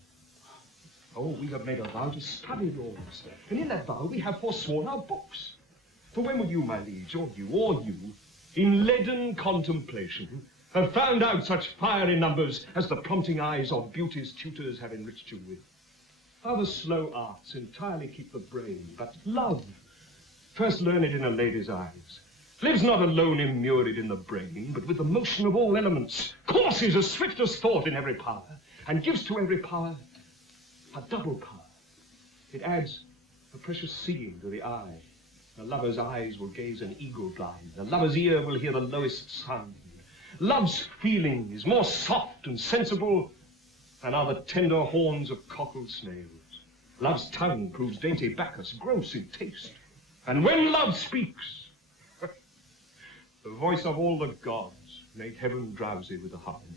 Oh, we have made a vow to study laws, and in that vow we have forsworn our books. For when will you, my liege, or you, in leaden contemplation, have found out such fiery numbers as the prompting eyes of beauty's tutors have enriched you with? How the slow arts entirely keep the brain, but love, first learned in a lady's eyes, lives not alone immured in the brain, but with the motion of all elements, courses as swift as thought in every power, and gives to every power a double power. It adds a precious seeing to the eye. The lover's eyes will gaze an eagle blind. The lover's ear will hear the lowest sound. Love's feeling is more soft and sensible than are the tender horns of cockle snails. Love's tongue proves dainty Bacchus gross in taste. And when love speaks, the voice of all the gods make heaven drowsy with the harmony.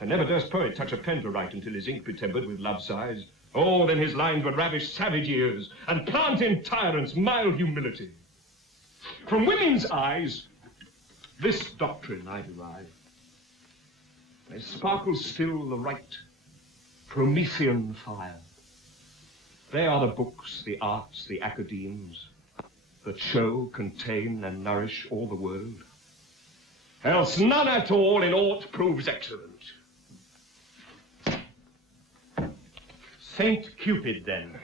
And never durst poet touch a pen to write until his ink be tempered with love's sighs. Oh, then his lines would ravish savage ears and plant in tyrants mild humility. From women's eyes, this doctrine I derive. There sparkles still the right Promethean fire. They are the books, the arts, the academes that show, contain, and nourish all the world. Else none at all in aught proves excellent. Saint Cupid, then.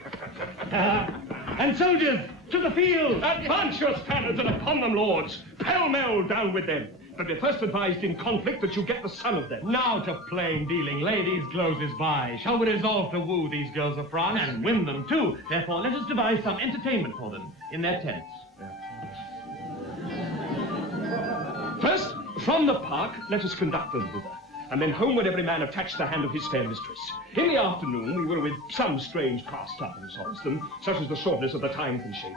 And soldiers, to the field! Advance your standards and upon them, lords. Pell-mell down with them. But be first advised in conflict that you get the son of them. Now to plain dealing, lay these glozes by. Shall we resolve to woo these girls of France? And win them, too. Therefore, let us devise some entertainment for them in their tents. First, from the park, let us conduct them thither. And then homeward every man attach the hand of his fair mistress. In the afternoon we will with some strange pastime solace them, such as the shortness of the time can shape.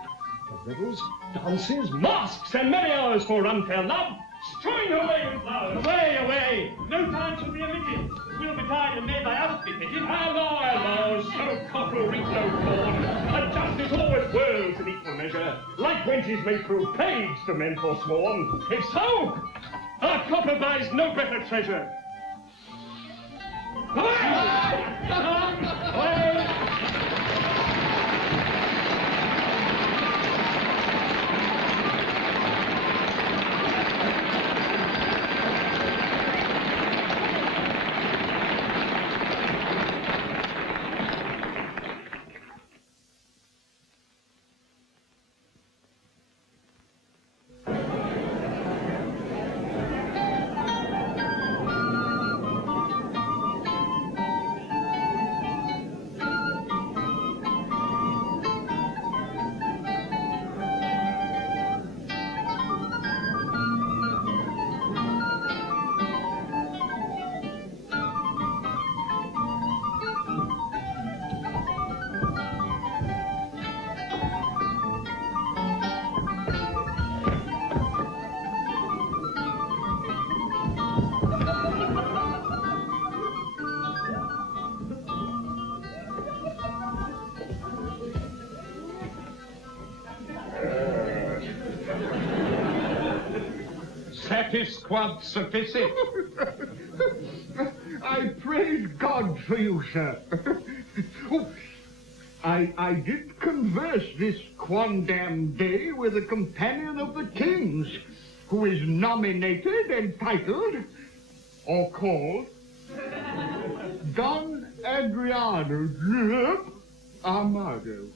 The revels, dances, masks, and many hours for unfair love, Strike away with flowers! Away, away! No time shall be omitted. We'll be tied and made by us be pitied. Hello, so cockerel reap no corn, and justice always whirls in equal measure. Like wenches may prove page to men forsworn. If so, our copper buys no better treasure. Away! Away! Satis quod sufficit. I praise God for you, sir. Oh, I did converse this quondam day with a companion of the king's, who is nominated, entitled, or called, Don Adriano Armado.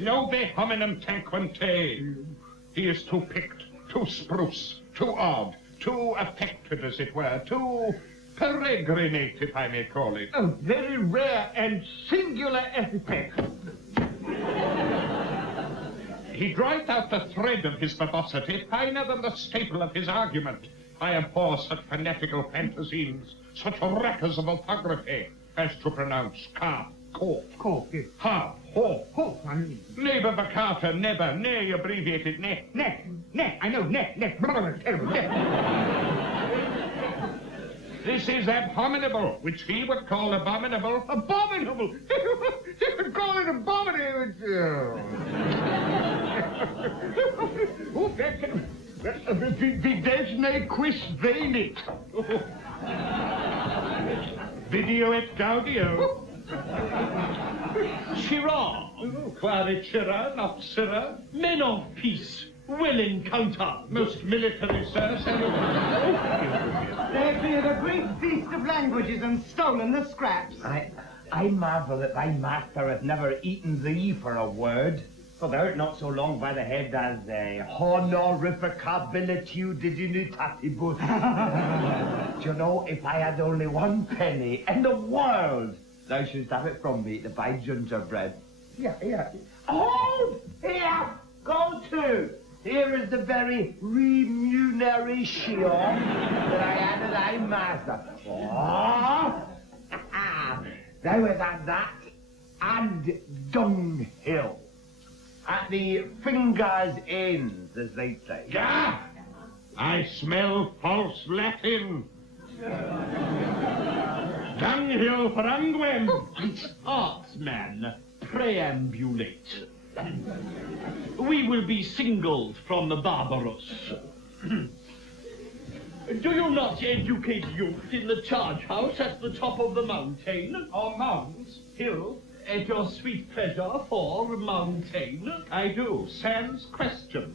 Nobe hominum tanquente. He is too picked, too spruce, too odd, too affected, as it were, too peregrinate, if I may call it. A very rare and singular epithet. He drives out the thread of his verbosity finer than the staple of his argument. I abhor such fanatical fantasines, such wreckers of orthography, as to pronounce calf, cork, Yes. ha, ho, I mean. neighbor vacata, never, nay, abbreviated ne. I know, terrible. This is abominable, which he would call abominable. Abominable! You would call it abominable! Oh, that's videsne quis venit. Video et gaudio. Chira, Quare chira, not sirrah. men of peace, will encounter. Most military, sir, They've been a great feast of languages and stolen the scraps. I marvel that thy master hath never eaten thee for a word. For thou'rt not so long by the head as honorificabilitudinitatibus. Do you know, if I had only 1 penny in the world, thou shouldst have it from me to buy gingerbread. Yeah. Hold! Here! Go to! Here is the very remuneration that I had of thy master. Oh! Thou hast had that and dunghill. At the fingers' ends, as they say. Gah! I smell false Latin. Dunghill for unguem. Artsman, preambulate. We will be singled from the barbarous. Do you not educate youth in the charge house at the top of the mountain? Or mount, hill. At your sweet pleasure for mountain? I do. Sans question.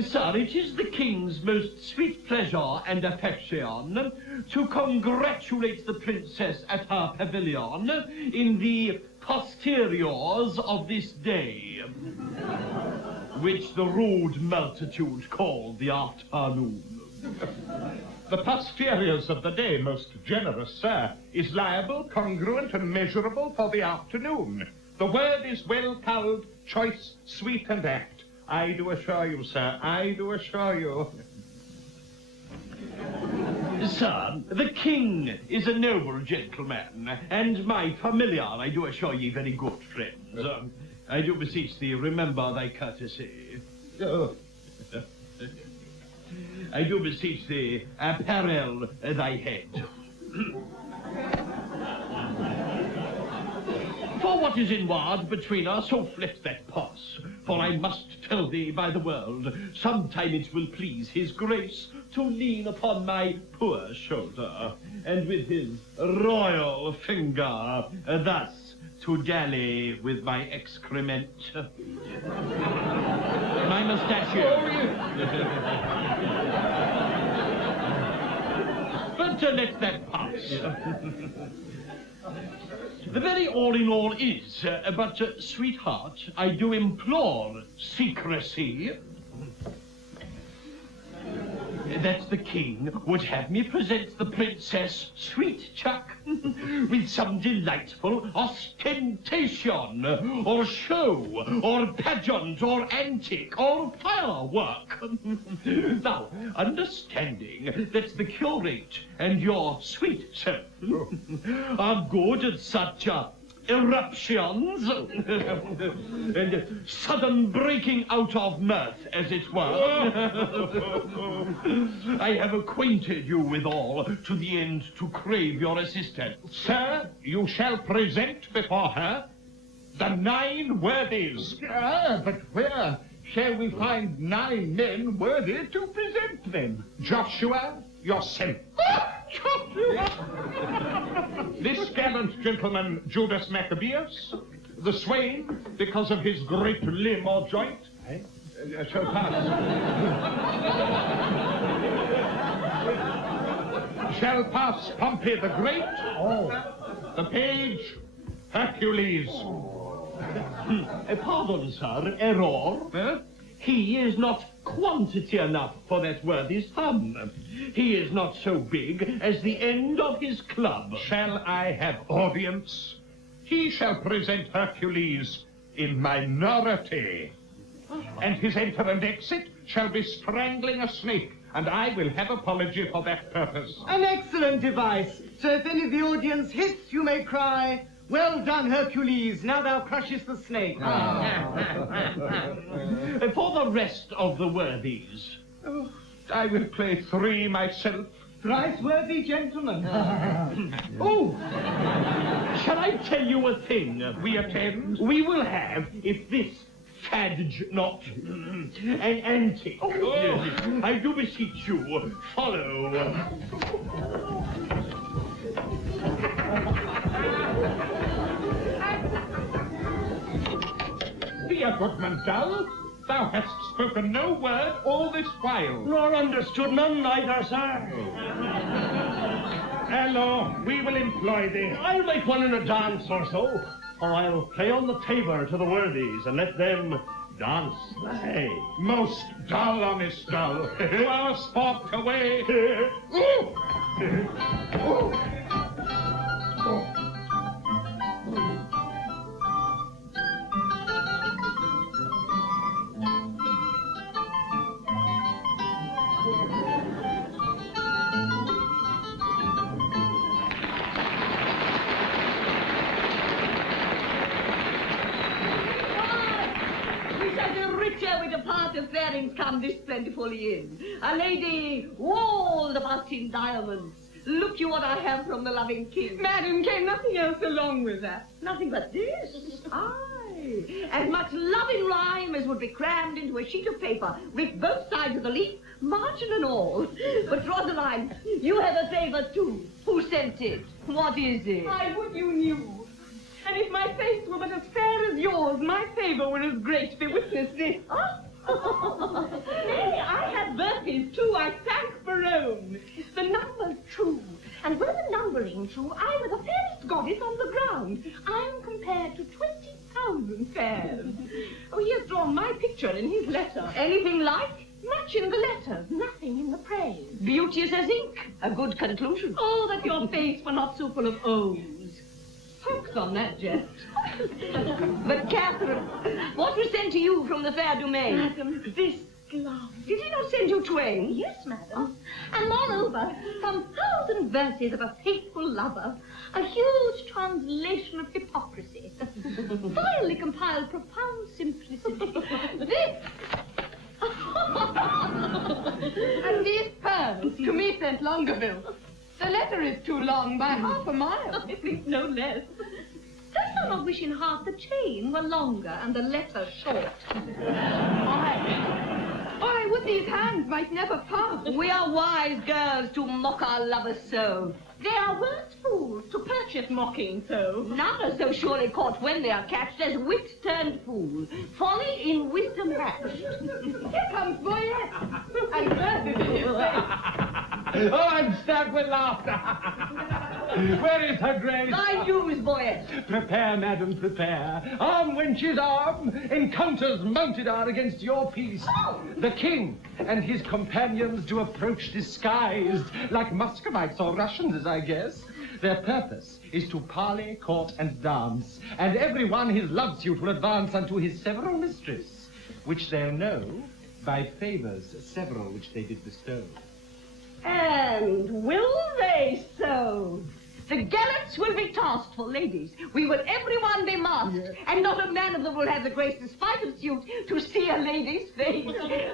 Sir, it is the king's most sweet pleasure and affection to congratulate the princess at her pavilion in the posteriors of this day, which the rude multitude call the afternoon. The posteriors of the day, most generous sir, is liable, congruent, and measurable for the afternoon. The word is well culled, choice, sweet, and apt. I do assure you, sir, I do assure you. Sir, the king is a noble gentleman, and my familiar, I do assure ye, very good friends. I do beseech thee, remember thy courtesy. I do beseech thee, apparel thy head. For what is inward between us, so flit that pass. For I must tell thee by the world, sometime it will please his grace to lean upon my poor shoulder, and with his royal finger thus to dally with my excrement. My mustachio. But let that pass. The very all in all is, but, sweetheart, I do implore secrecy. That the king would have me present the princess, sweet chuck, with some delightful ostentation, or show, or pageant, or antic, or firework. Now, understanding that the curate and your sweet self are good at such eruptions and sudden breaking out of mirth, as it were, I have acquainted you with all to the end to crave your assistance. Sir, you shall present before her the 9 worthies. But where shall we find 9 men worthy to present them? Joshua, yourself. This gallant gentleman, Judas Maccabeus, the swain, because of his great limb or joint, shall pass. Shall pass Pompey the Great. The page, Hercules. Pardon, sir, error. He is not quantity enough for that worthy's thumb. He is not so big as the end of his club. Shall I have audience? He shall present Hercules in minority. And his enter and exit shall be strangling a snake, and I will have apology for that purpose. An excellent device. So if any of the audience hiss, you may cry, "Well done, Hercules, now thou crushest the snake." For the rest of the worthies, I will play 3 myself. Thrice worthy gentlemen. Oh! Shall I tell you a thing? We attend. We will have, if this fadge not, an antic. Oh. I do beseech you, follow. Dear goodman Dull, thou hast spoken no word all this while. Nor understood none neither, sir. Hello, we will employ thee. I'll make one in a dance or so, or I'll play on the tabor to the worthies and let them dance. Hey. Most dull, honest Dull. To our sport away. Fairings come this plentifully in. A lady walled about in diamonds. Look you what I have from the loving king. Madam, came nothing else along with that? Nothing but this? Aye. As much love in rhyme as would be crammed into a sheet of paper, with both sides of the leaf, margin and all. But Rosaline, you have a favour too. Who sent it? What is it? I would you knew. And if my face were but as fair as yours, my favour were as great. Bewitness this. Nay, I had birthdays too. I thank Berowne. The number's true. And were the numbering true, I were the fairest goddess on the ground. I'm compared to 20,000 fairs. Oh, he has drawn my picture in his letter. Anything like? Much in the letters, nothing in the praise. Beauteous as ink. A good conclusion. Oh, that your face were not so full of O's. Hoax on that jest. But, Katharine, what was sent to you from the fair Dumaine? Madam, this glove. Did he not send you twain? Yes, madam. And moreover, some 1,000 verses of a faithful lover. A huge translation of hypocrisy. Finally compiled profound simplicity. This. To me sent Longaville. The letter is too long by half a mile. I think no less. Dost thou not wish in half the chain were longer and the letter short? I would these hands might never part. We are wise girls to mock our lovers so. They are worse fools to purchase mocking so. None are so surely caught when they are catched as wit turned fool. Folly in wisdom hatched. Here comes Boyette. And verses in his face. Oh, I'm stabbed with laughter. Where is her grace? Thy news, Boyette. Prepare, madam, prepare. Arm, wenches, arm. Encounters mounted are against your peace. The king and his companions do approach disguised, like Muscovites or Russians, as I guess. Their purpose is to parley, court, and dance, and every one his love suit will advance unto his several mistress, which they'll know by favours several which they did bestow. And will they so? The gallants will be tasked for ladies. We will every one be masked, and not a man of them will have the grace, despite of suit, to see a lady's face.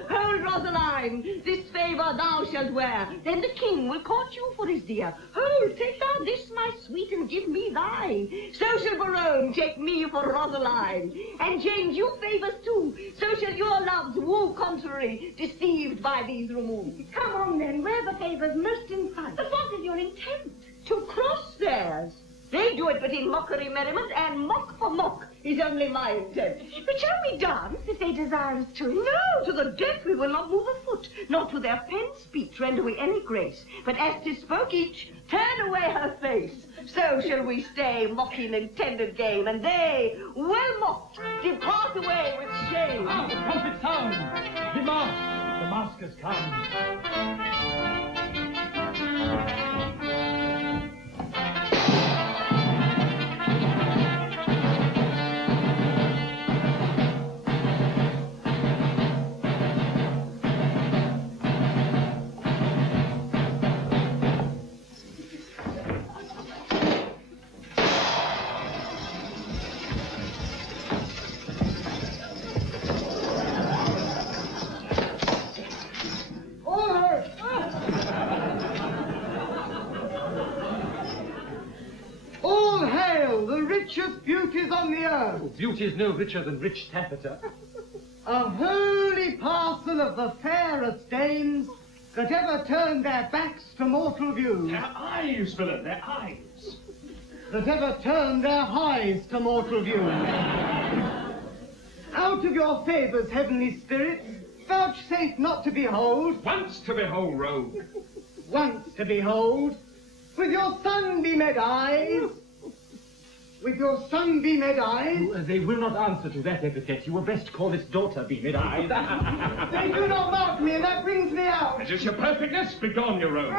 Hold, Rosaline, this favour thou shalt wear. Then the king will court you for his dear. Hold, take thou this, my sweet, and give me thine. So shall Berowne take me for Rosaline. And James, you favours too. So shall your loves woo contrary, deceived by these removes. Come on then, where the favour's most in sight. But what is your intent? To cross theirs. They do it but in mockery merriment, and mock for mock is only my intent. But shall we dance if they desire us to? No, to the death we will not move a foot, nor to their pen speech render we any grace. But as 'tis spoke each, turn away her face. So shall we stay mocking intended game, and they, well mocked, depart away with shame. Ah, the trumpet sound! The mask has come. Beauties on the earth. Beauty is no richer than rich taffeta. A holy parcel of the fairest dames that ever turned their backs to mortal view. Their eyes, Philip, their eyes. That ever turned their eyes to mortal view. Out of your favours, heavenly spirits, vouchsafe not to behold. Once to behold, rogue. Once to behold. With your sunbeamed eyes. With your sunbeamed eyes? They will not answer to that epithet. You were best call this daughter beamed eyes. They do not mark me, and that brings me out. Is this your perfectness? Begone, your own.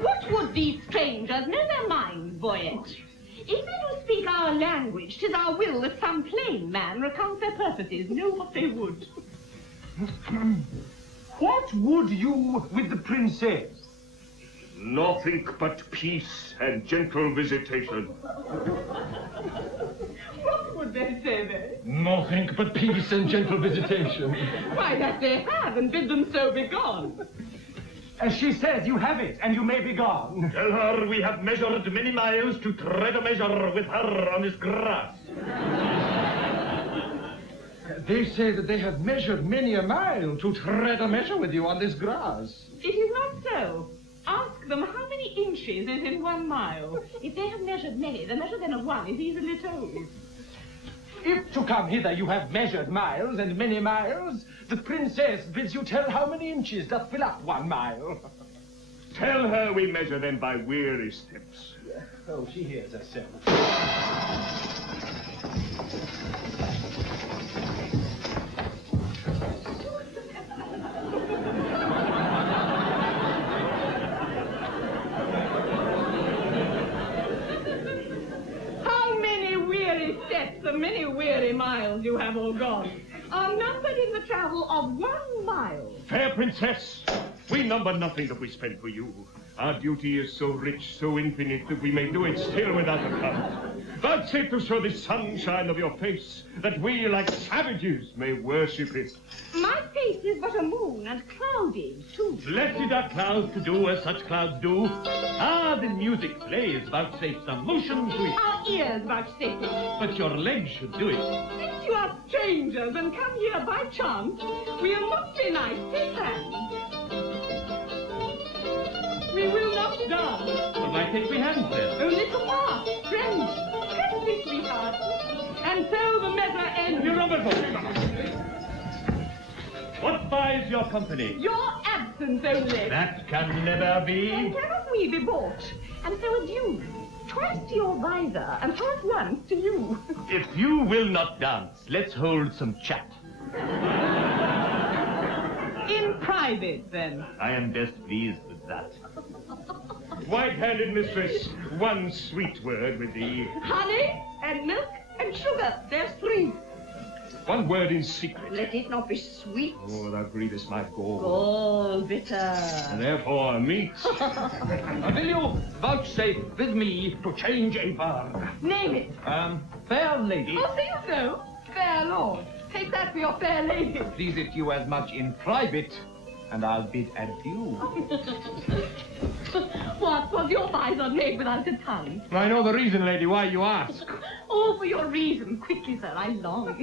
What would these strangers know their minds, Boyette? If they do speak our language, 'tis our will that some plain man recount their purposes, know what they would. What would you with the princess? Nothing but peace and gentle visitation. What would they say then? Nothing but peace and gentle visitation. Why, that they have, and bid them so be gone. As she says, you have it, and you may be gone. Tell her we have measured many miles to tread a measure with her on this grass. They say that they have measured many a mile to tread a measure with you on this grass. It is not so. Ask them how many inches is in 1 mile. If they have measured many, the measure then of one is easily told. If to come hither you have measured miles and many miles, the princess bids you tell how many inches doth fill up 1 mile. Tell her we measure them by weary steps. Oh, she hears herself. The many weary miles you have all gone are numbered in the travel of 1 mile. Fair princess, we number nothing that we spend for you. Our duty is so rich, so infinite, that we may do it still without account. Vouchsafe to show the sunshine of your face, that we, like savages, may worship it. My face is but a moon, and cloudy, too. Blessed are clouds to do as such clouds do. Ah, the music plays, vouchsafe some motion to it. Our ears vouchsafe it. But your legs should do it. Since you are strangers and come here by chance, we'll not be nice, take hands. We will not dance. Well, why take we hands then? Only to pass, friends. Friendly, sweetheart. And so the measure ends. Your What buys your company? Your absence only. That can never be. And cannot we be bought? And so adieu. Twice to your visor, and half once to you. If you will not dance, let's hold some chat. In private, then. I am best pleased with that. White-handed mistress, one sweet word with thee. Honey and milk and sugar. There's 3. One word in secret. Let it not be sweet. Oh, thou grievest my gall. Gall bitter. And therefore meat. Will you vouchsafe with me to change a word? Name it. Fair lady. Oh, so you know? Fair lord. Take that for your fair lady. Please it you as much in private, and I'll bid adieu. What, was your visor made without a tongue? I know the reason, lady, why you ask. Oh, for your reason. Quickly, sir, I long.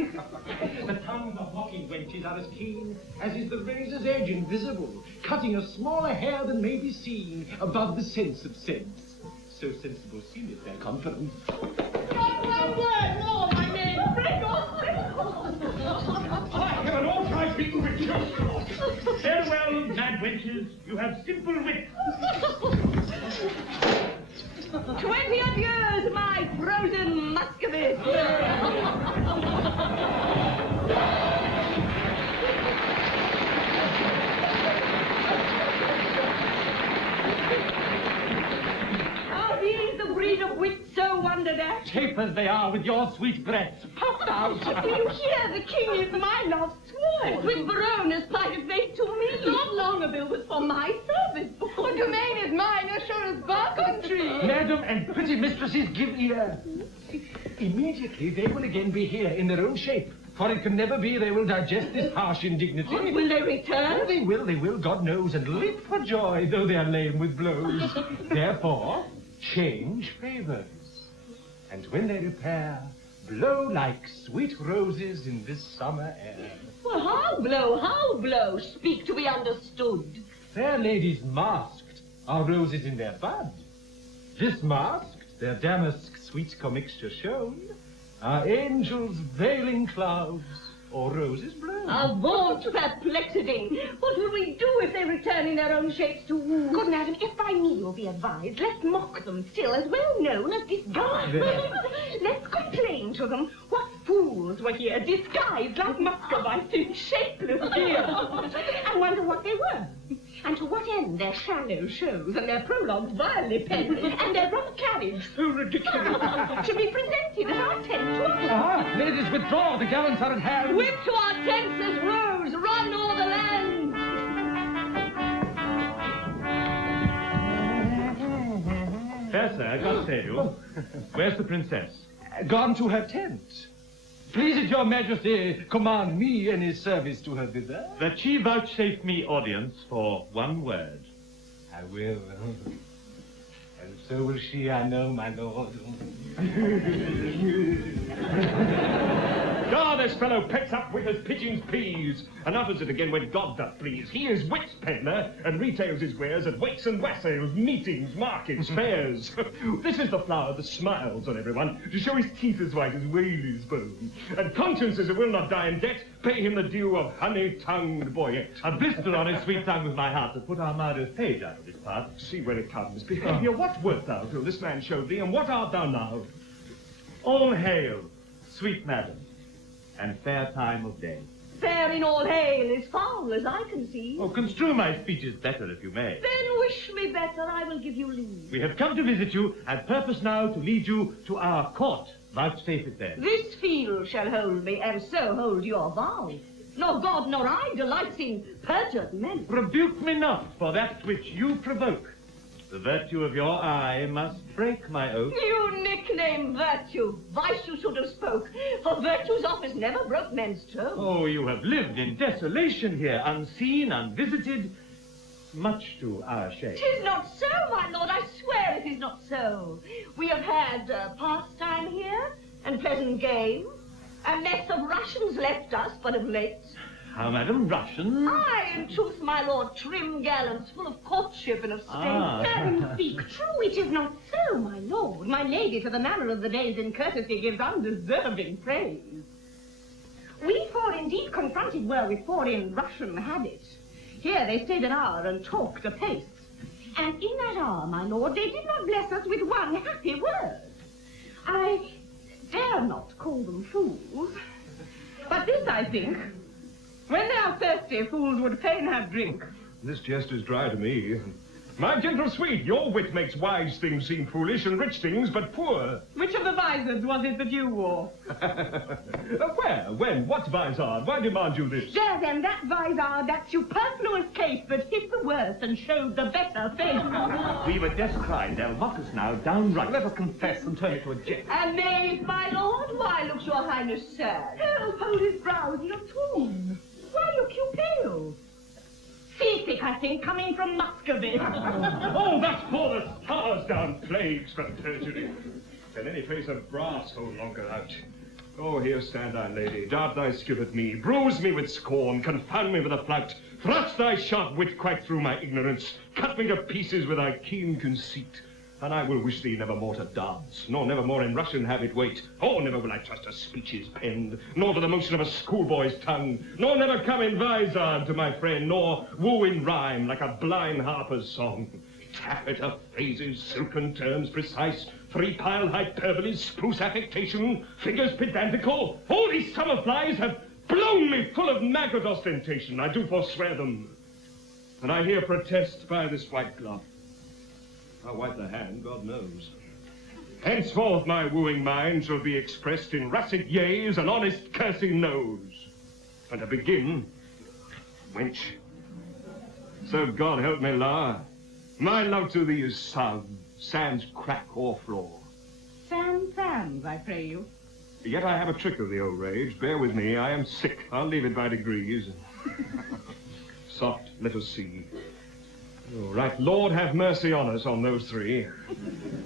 The tongues of mocking wenches are as keen as is the razor's edge invisible, cutting a smaller hair than may be seen above the sense of sense. So sensible seemeth their conference. Not one word more, my men. Break off, break off. I have an outright beaten with you. Farewell, mad wenches. You have simple wit. 20 adieus, my frozen Muscovite. Are these the breed of wit so wondered at? Tape as they are with your sweet breaths puffed out. Do you hear? The king is my lost sword. With Berowne as plighted faith to me. Lord Longaville was for my service. The domain is mine as sure as bar country. Madam and pretty mistresses, give ear. Immediately they will again be here in their own shape, for it can never be they will digest this harsh indignity. Oh, will they return? Oh, they will, God knows, and leap for joy, though they are lame with blows. Therefore, change favours. And when they repair, blow like sweet roses in this summer air. Well, how blow? Speak to be understood. Fair ladies masked are roses in their bud. Dismasked, their damask sweet commixture shown, are angels veiling clouds, or roses blown. Avaunt perplexity! What will we do if they return in their own shapes to woo? Good madam, if by me you'll be advised, let's mock them still as well known as disguised. Let's complain to them. What fools were here, disguised like Muscovites in shapeless gear. And wonder what they were. And to what end their shallow shows and their prologues vilely penned and their rough carriage so ridiculous should be presented at our tent to us. Ah, ladies, withdraw, the gallants are at hand. Whip to our tents as rows, run o'er the land. Fair sir, God save you. Where's the princess? Gone to her tent. Please it your majesty command me any service to her thither? That she vouchsafe me audience for one word. I will. And so will she, I know, my lord. Ah, this fellow pecks up with his pigeons' peas, and utters it again when God doth please. He is wit's peddler, and retails his wares at wakes and wassails, meetings, markets, fairs. This is the flower that smiles on everyone, to show his teeth as white as Whaley's bone. And consciences that will not die in debt, pay him the due of honey-tongued boyette. A blister on his sweet tongue with my heart that put Armado's page out of his part. See where it comes. Behaviour, what wert thou till this man showed thee, and what art thou now? All hail, sweet madam, and fair time of day. Fair in all hail is foul, as I can see. Oh, construe my speeches better, if you may. Then wish me better, I will give you leave. We have come to visit you, and purpose now to lead you to our court. Vouchsafe it then. This field shall hold me, and so hold your vow. Nor God nor I delights in perjured men. Rebuke me not for that which you provoke. The virtue of your eye must break my oath. You nickname virtue. Vice you should have spoke, for virtue's office never broke men's troth. Oh, you have lived in desolation here, unseen, unvisited, much to our shame. 'Tis not so, my lord, I swear it is not so. We have had pastime here, and pleasant game. A mess of Russians left us, but of late. How, madam, Russians? Aye, in truth, my lord, trim gallants, full of courtship and of state. Madam, speak true, it is not so, my lord. My lady, to the manner of the days in courtesy, gives undeserving praise. We four indeed confronted were with foreign Russian habits. Here they stayed an hour and talked apace. And in that hour, my lord, they did not bless us with one happy word. I dare not call them fools. But this, I think, when they are thirsty, fools would fain have drink. This jest is dry to me. My gentle sweet, your wit makes wise things seem foolish and rich things but poor. Which of the visors was it that you wore? Where? When? What vizard? Why demand you this? There then, that visor, that superfluous case that hid the worst and showed the better face. We were descried. They'll mock us now downright. Let us confess and turn it to a jest. Amazed, my lord? Why looks your highness sad? Help, hold his brows, your tune. Why look you pale? Seasick, I think, coming from Muscovy. Oh, that's for the stars down plagues for perjury. Can any face of brass hold longer out? Oh, here stand I, lady. Dart thy skill at me, bruise me with scorn, confound me with a flout, thrust thy sharp wit quite through my ignorance, cut me to pieces with thy keen conceit. And I will wish thee never more to dance, nor never more in Russian habit wait. Oh, never will I trust to speeches penned, nor to the motion of a schoolboy's tongue, nor never come in vizard to my friend, nor woo in rhyme like a blind harper's song. Taffeta phrases, silken terms precise, three-piled hyperboles, spruce affectation, figures pedantical, all these summer flies have blown me full of maggot ostentation. I do forswear them, and I here protest by this white glove. How white the hand, God knows. Henceforth my wooing mind shall be expressed in russet yeas and honest cursing noes. And to begin, wench, so God help me, la, my love to thee is sans crack or flaw. Sans, I pray you. Yet I have a trick of the old rage. Bear with me, I am sick. I'll leave it by degrees. Soft, let us see. Oh, right, Lord, have mercy on us, on those three.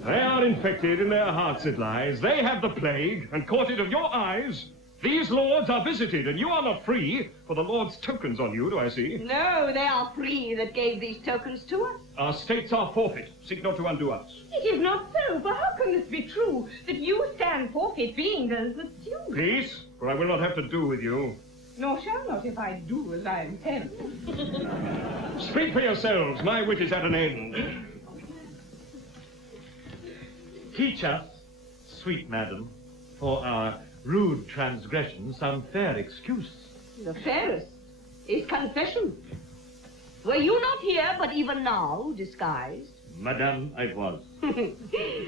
They are infected, in their hearts it lies. They have the plague, and caught it of your eyes. These lords are visited, and you are not free, for the Lord's tokens on you, do I see? No, they are free that gave these tokens to us. Our states are forfeit. Seek not to undo us. It is not so, for how can this be true, that you stand forfeit being the stew? Peace, for I will not have to do with you. Nor shall not if I do as I intend. Speak for yourselves. My wit is at an end. Teach us, sweet madam, for our rude transgression, some fair excuse. The fairest is confession. Were you not here, but even now, disguised? Madam, I was.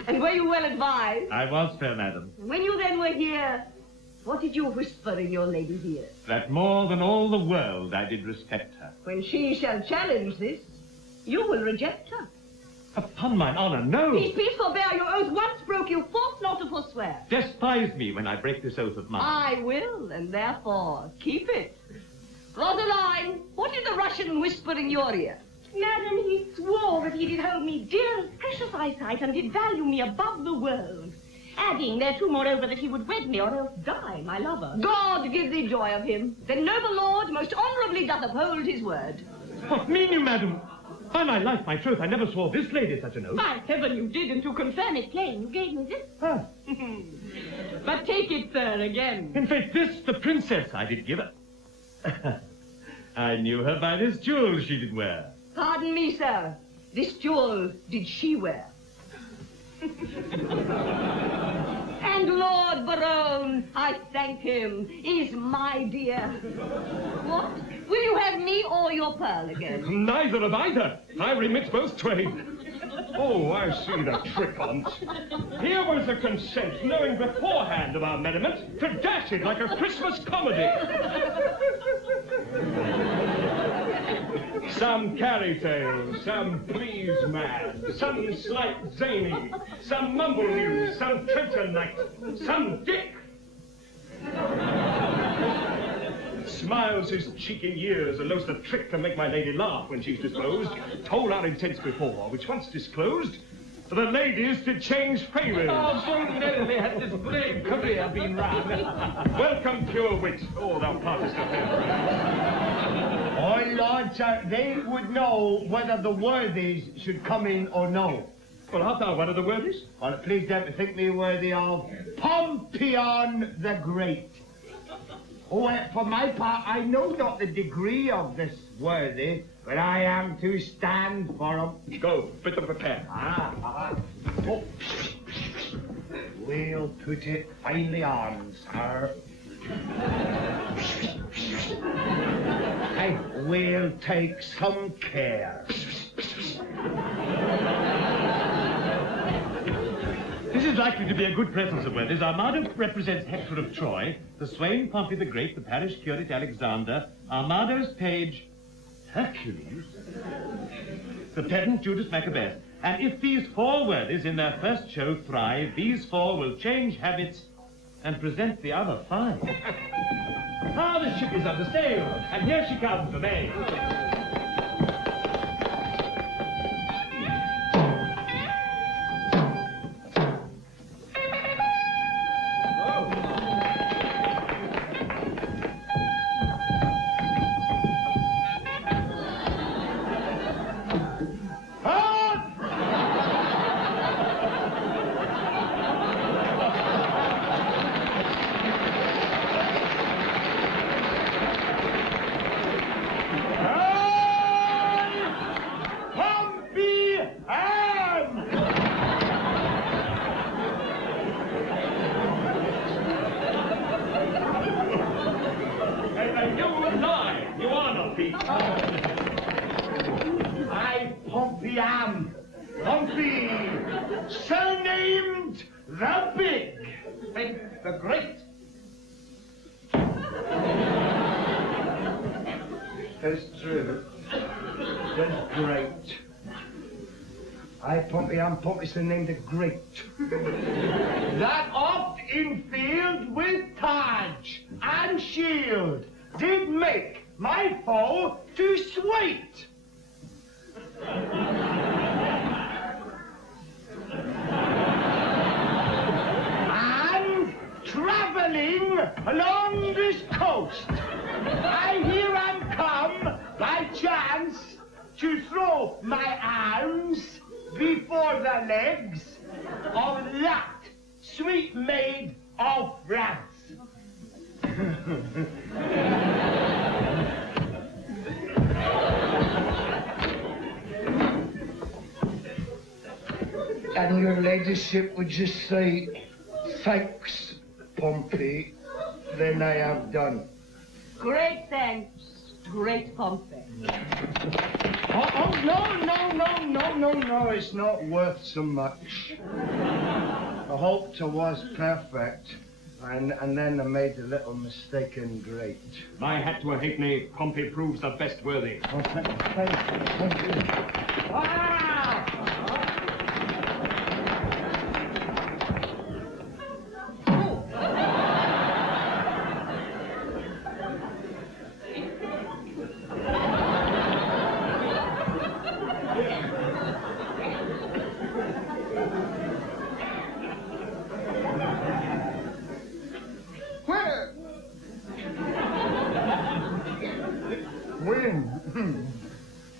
And were you well advised? I was, fair madam. When you then were here, what did you whisper in your lady's ear? That more than all the world I did respect her. When she shall challenge this, you will reject her. Upon mine honor, no. Peace, forbear. Your oath once broke, you force not to forswear. Despise me when I break this oath of mine. I will, and therefore keep it. Rosaline, what did the Russian whisper in your ear? Madam, he swore that he did hold me dear as precious eyesight, and did value me above the world. Adding thereto, moreover, that he would wed me or else die, my lover. God give thee joy of him. The noble lord most honourably doth uphold his word. What mean you, madam? By my life, my troth, I never swore this lady such an oath. By heaven, you did, and to confirm it plain, you gave me this. Ah. But take it, sir, again. In faith, this the princess I did give her. I knew her by this jewel she did wear. Pardon me, sir. This jewel did she wear? And Lord Berowne, I thank him, is my dear. What? Will you have me or your pearl again? Neither of either. I remit both twain. Oh, I see the trick on't. Here was the consent, knowing beforehand of our merriment, to dash it like a Christmas comedy. Some carry tales, some please mad, some slight zany, some mumble news, some trencher night, some dick. Smiles his cheeky years and knows the trick to make my lady laugh when she's disposed. Told our intents before, which once disclosed, the ladies did change favours. Oh, so merrily had this brave career been run. Welcome, pure wit. Oh, thou partest of them. Oh, Lord, sir, they would know whether the worthies should come in or no. Well, art thou one of the worthies? Well, it please them to think me worthy of Pompeian the Great. Oh, for my part, I know not the degree of this worthy, but I am to stand for him. Go, bid them prepare. Oh. We'll put it finely on, sir. I will take some care. This is likely to be a good presence of worthies. Armado represents Hector of Troy, the swain Pompey the Great, the parish curate Alexander, Armado's page Hercules, the pedant Judas Maccabeus. And if these four worthies in their first show thrive, these four will change habits and present the other five. Ah, the ship is under sail, and here she comes, Dumaine. Surnamed the Big. The Great. It's true. The Great. I, Pompey, am Pompey, surnamed the Great. That oft in field with targe and shield did make my foe to swait. Traveling along this coast, I here am come by chance to throw my arms before the legs of that sweet maid of France. And your ladyship would just say, thanks, Pompey, then I have done. Great thanks, great Pompey. Oh, no, it's not worth so much. I hoped it was perfect, and then I made a little mistake in great. My hat to a halfpenny, Pompey proves the best worthy. Oh, thank you. Ah!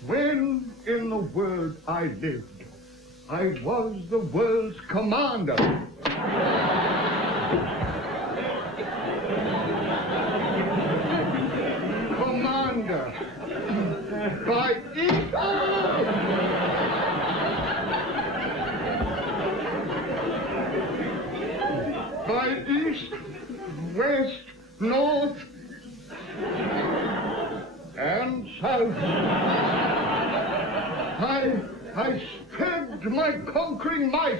When in the world I lived, I was the world's commander. Commander by east, west, north, and south. I spread my conquering might.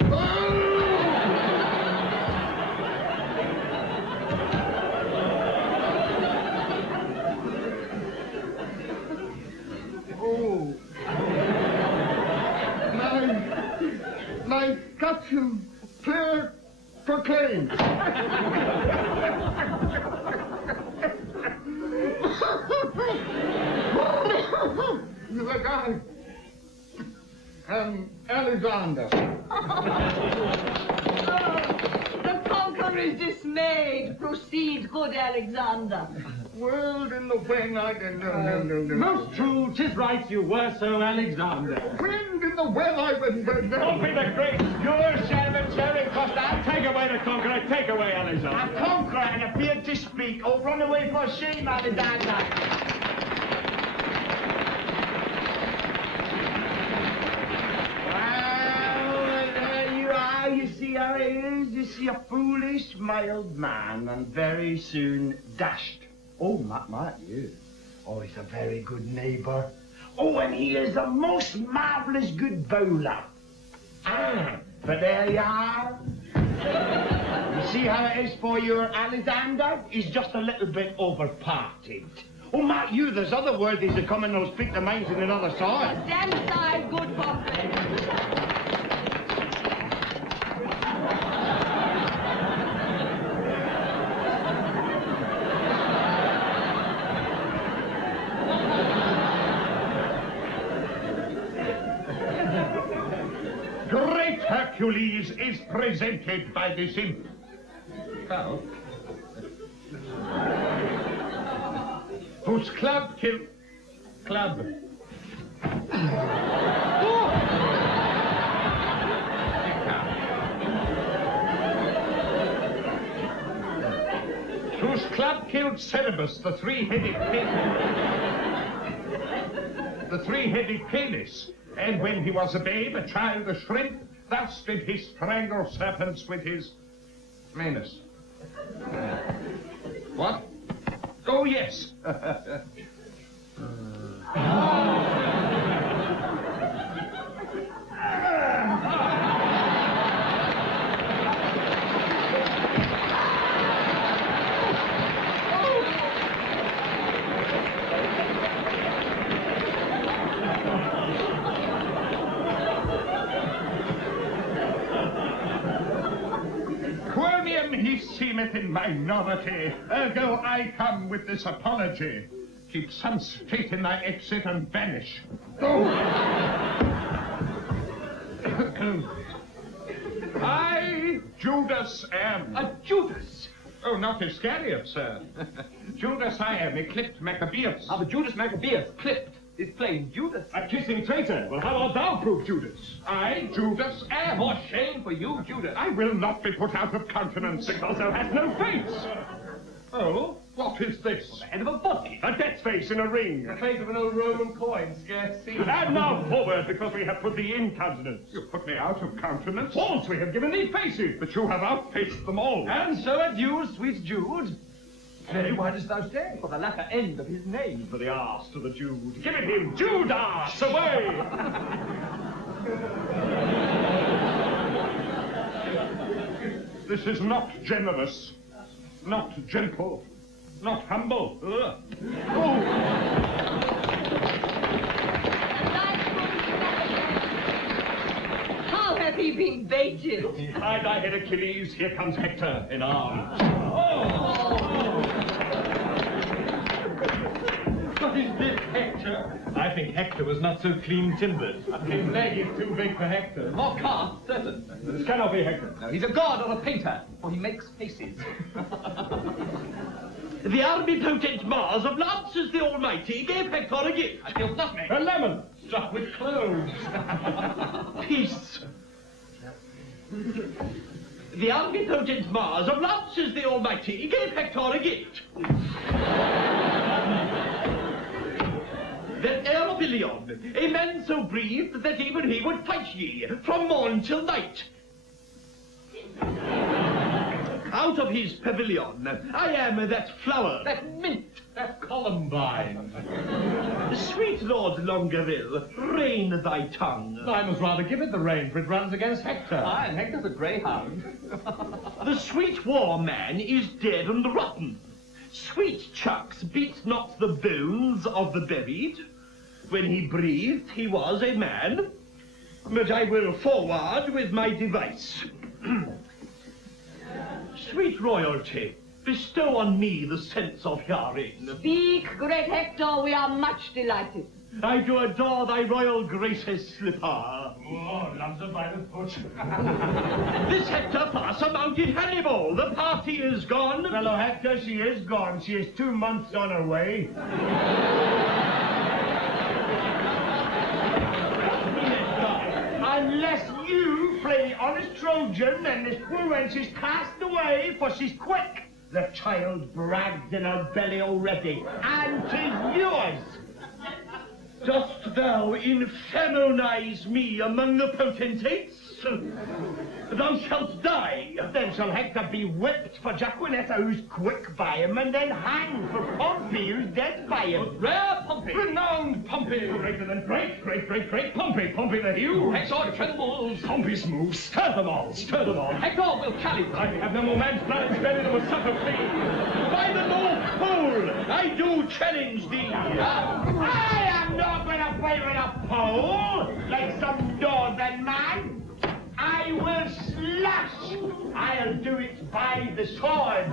Oh, fortune clear proclaimed. The guy, Alexander. The conqueror is dismayed. Proceed, good Alexander. World in the wind, I didn't know. Most true, 'tis right you were so, Alexander. Wind in the wind, I didn't know. Don't be the great your servant, sir, in Costard. Take away the conqueror, take away Alexander. A conqueror and appeared to speak. Oh, run away for shame, Alexander. You see how it is? You see a foolish, mild man, and very soon dashed. Oh, not you. Oh, he's a very good neighbour. Oh, and he is a most marvellous good bowler. But there you are. You see how it is for your Alexander? He's just a little bit overparted. Oh, Matt, you, there's other worthies that come and they'll speak their minds in another side. Stand aside, good comrade. Great Hercules is presented by this imp. How? Whose club killed... Club. Whose club killed Cerberus, the three-headed penis. And when he was a babe, a child, a shrimp, thus did he strangle serpents with his manus. What? Oh, yes. He seemeth in minority, ergo I come with this apology. Keep some state in thy exit and vanish. Oh. I, Judas, am. A Judas? Oh, not Iscariot, sir. Judas I am, eclipsed Maccabeus. Ah, but Judas Maccabeus, clipped, is plain Judas. A kissing traitor. Well, how art thou prove Judas? I, Judas, am. More shame for you, Judas. I will not be put out of countenance because thou hast no face. Oh, what is this? The head of a body. A death's face in a ring. The face of an old Roman coin, scarce seen. And now forward, because we have put thee in countenance. You put me out of countenance? False, we have given thee faces. But you have outfaced them all. And so adieu, sweet Jude. Nay, why dost thou stay? For the latter end of his name. For the arse to the Jude. Give it him, Judas, away! This is not generous, not gentle, not humble. Oh! How have he been baited? Hide thy head, Achilles. Here comes Hector in arms. What is this, Hector? I think Hector was not so clean-timbered. His leg is too big for Hector. More cast, certain. This cannot be Hector. No, he's a god or a painter, for he makes faces. The omnipotent Mars of Lances the Almighty gave Hector a gift. I feel nothing. A lemon stuffed with cloves. Peace. The omnipotent Mars of Lances the Almighty gave Hector a gift. That Aerobilion, a man so breathed that even he would fight ye from morn till night. Out of his pavilion, I am that flower, That mint, that columbine. Sweet Lord Longaville, rein thy tongue. I must rather give it the rein, for it runs against Hector. Aye, and Hector's a greyhound. The sweet war man is dead and rotten. Sweet chucks beat not the bones of the buried. When he breathed, he was a man. but I will forward with my device. Sweet royalty, bestow on me the sense of hearing. Speak, great Hector, we are much delighted. I do adore thy royal grace's slipper. Oh, loves her by the foot. This Hector pass a mounted Hannibal. The party is gone. Fellow Hector, she is gone. She is 2 months on her way. Unless you play the honest Trojan and this poor wench is cast away, for she's quick. The child brags in her belly already, and 'tis yours. Dost thou infernonize me among the potentates? Thou shalt die. Then shall Hector be whipped for Jaquenetta, who's quick by him, and then hanged for Pompey, who's dead by him. Rare Pompey! Renowned Pompey! Greater than great, great, great, great Pompey! Pompey the Hugh! Hector trembles! Pompey's move! Stir them all! Stir them all! Hector will carry them! I have no more man's plans ready than will suffer flee! By the North Pole, I do challenge thee! I am not going to play with a pole like some northern man. I will slash. I'll do it by the sword.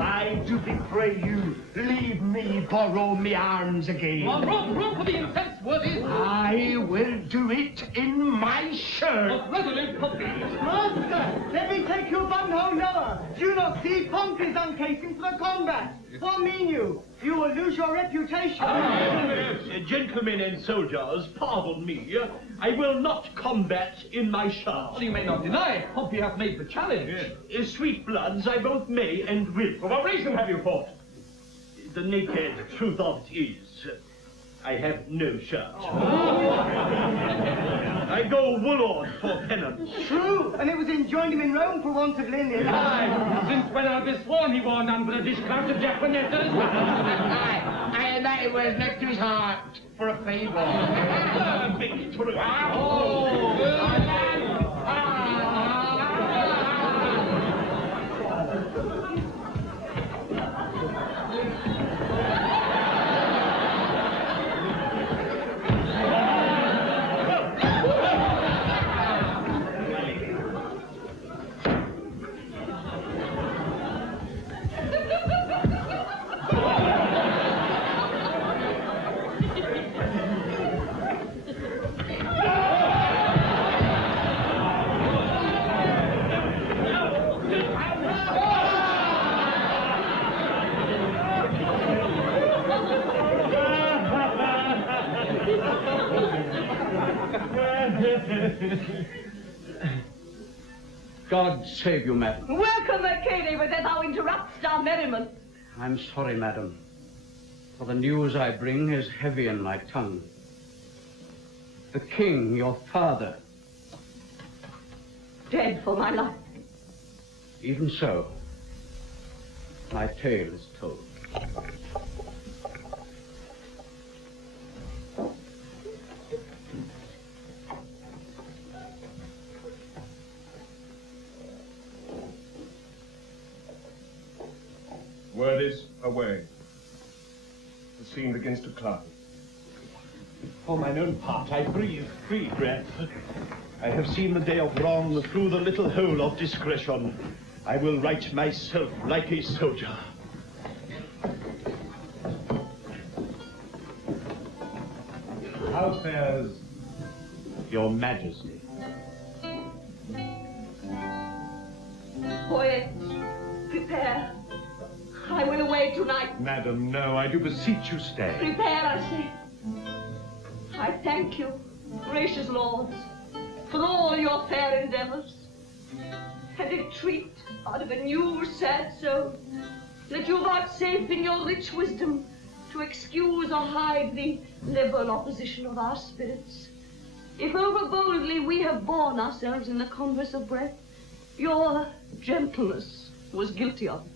I do pray you, leave me borrow me arms again. Room for the intense worthies. I will do it in my shirt. Of resolute Pompey. Master, let me take your buttonhole lower. Do you not see Pompey's uncasing for the combat? What mean you? You will lose your reputation. Gentlemen and soldiers, pardon me. I will not combat in my shirt. You may not deny Pompey hath made the challenge. Sweet bloods, I both may and will. For what reason have you fought? The naked truth of it is, I have no shirt. I go woolord for penance. True, and it was enjoined him in Rome for want of linen. Aye, since when I've been sworn he wore none but a dishclout of Jaquenetta. Aye, and that it was next to his heart for a favour. Big truth. God save you, madam. Welcome, Mercede, but that thou interruptst our merriment. I'm sorry, madam, for the news I bring is heavy in my tongue. The king, your father. Dead for my life. Even so, my tale is told. Word is away. The scene begins to cloud. For mine own part, I breathe free breath. I have seen the day of wrong through the little hole of discretion. I will right myself like a soldier. How fares Your Majesty? Poet, prepare. I will away tonight. Madam, no, I do beseech you stay. Prepare, I say. I thank you, gracious lords, for all your fair endeavors, and entreat out of a new sad soul that you vouchsafe in your rich wisdom to excuse or hide the liberal opposition of our spirits. If over boldly we have borne ourselves in the converse of breath, your gentleness was guilty of it.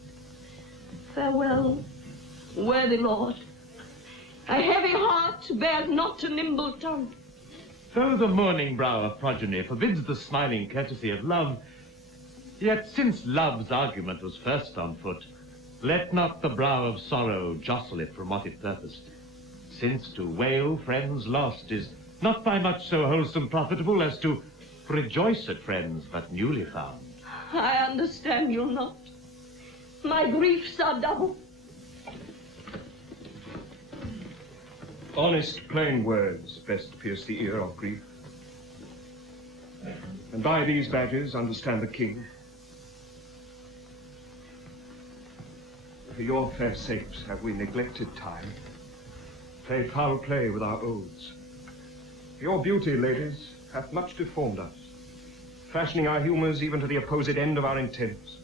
Farewell, worthy lord. A heavy heart bears not a nimble tongue. Though the mourning brow of progeny forbids the smiling courtesy of love, yet since love's argument was first on foot, let not the brow of sorrow jostle it from what it purposed, since to wail friends lost is not by much so wholesome profitable as to rejoice at friends but newly found. I understand you not. My griefs are double. Honest, plain words best pierce the ear of grief. And by these badges understand the king. For your fair sakes have we neglected time, played foul play with our oaths. Your beauty, ladies, hath much deformed us, fashioning our humours even to the opposite end of our intents.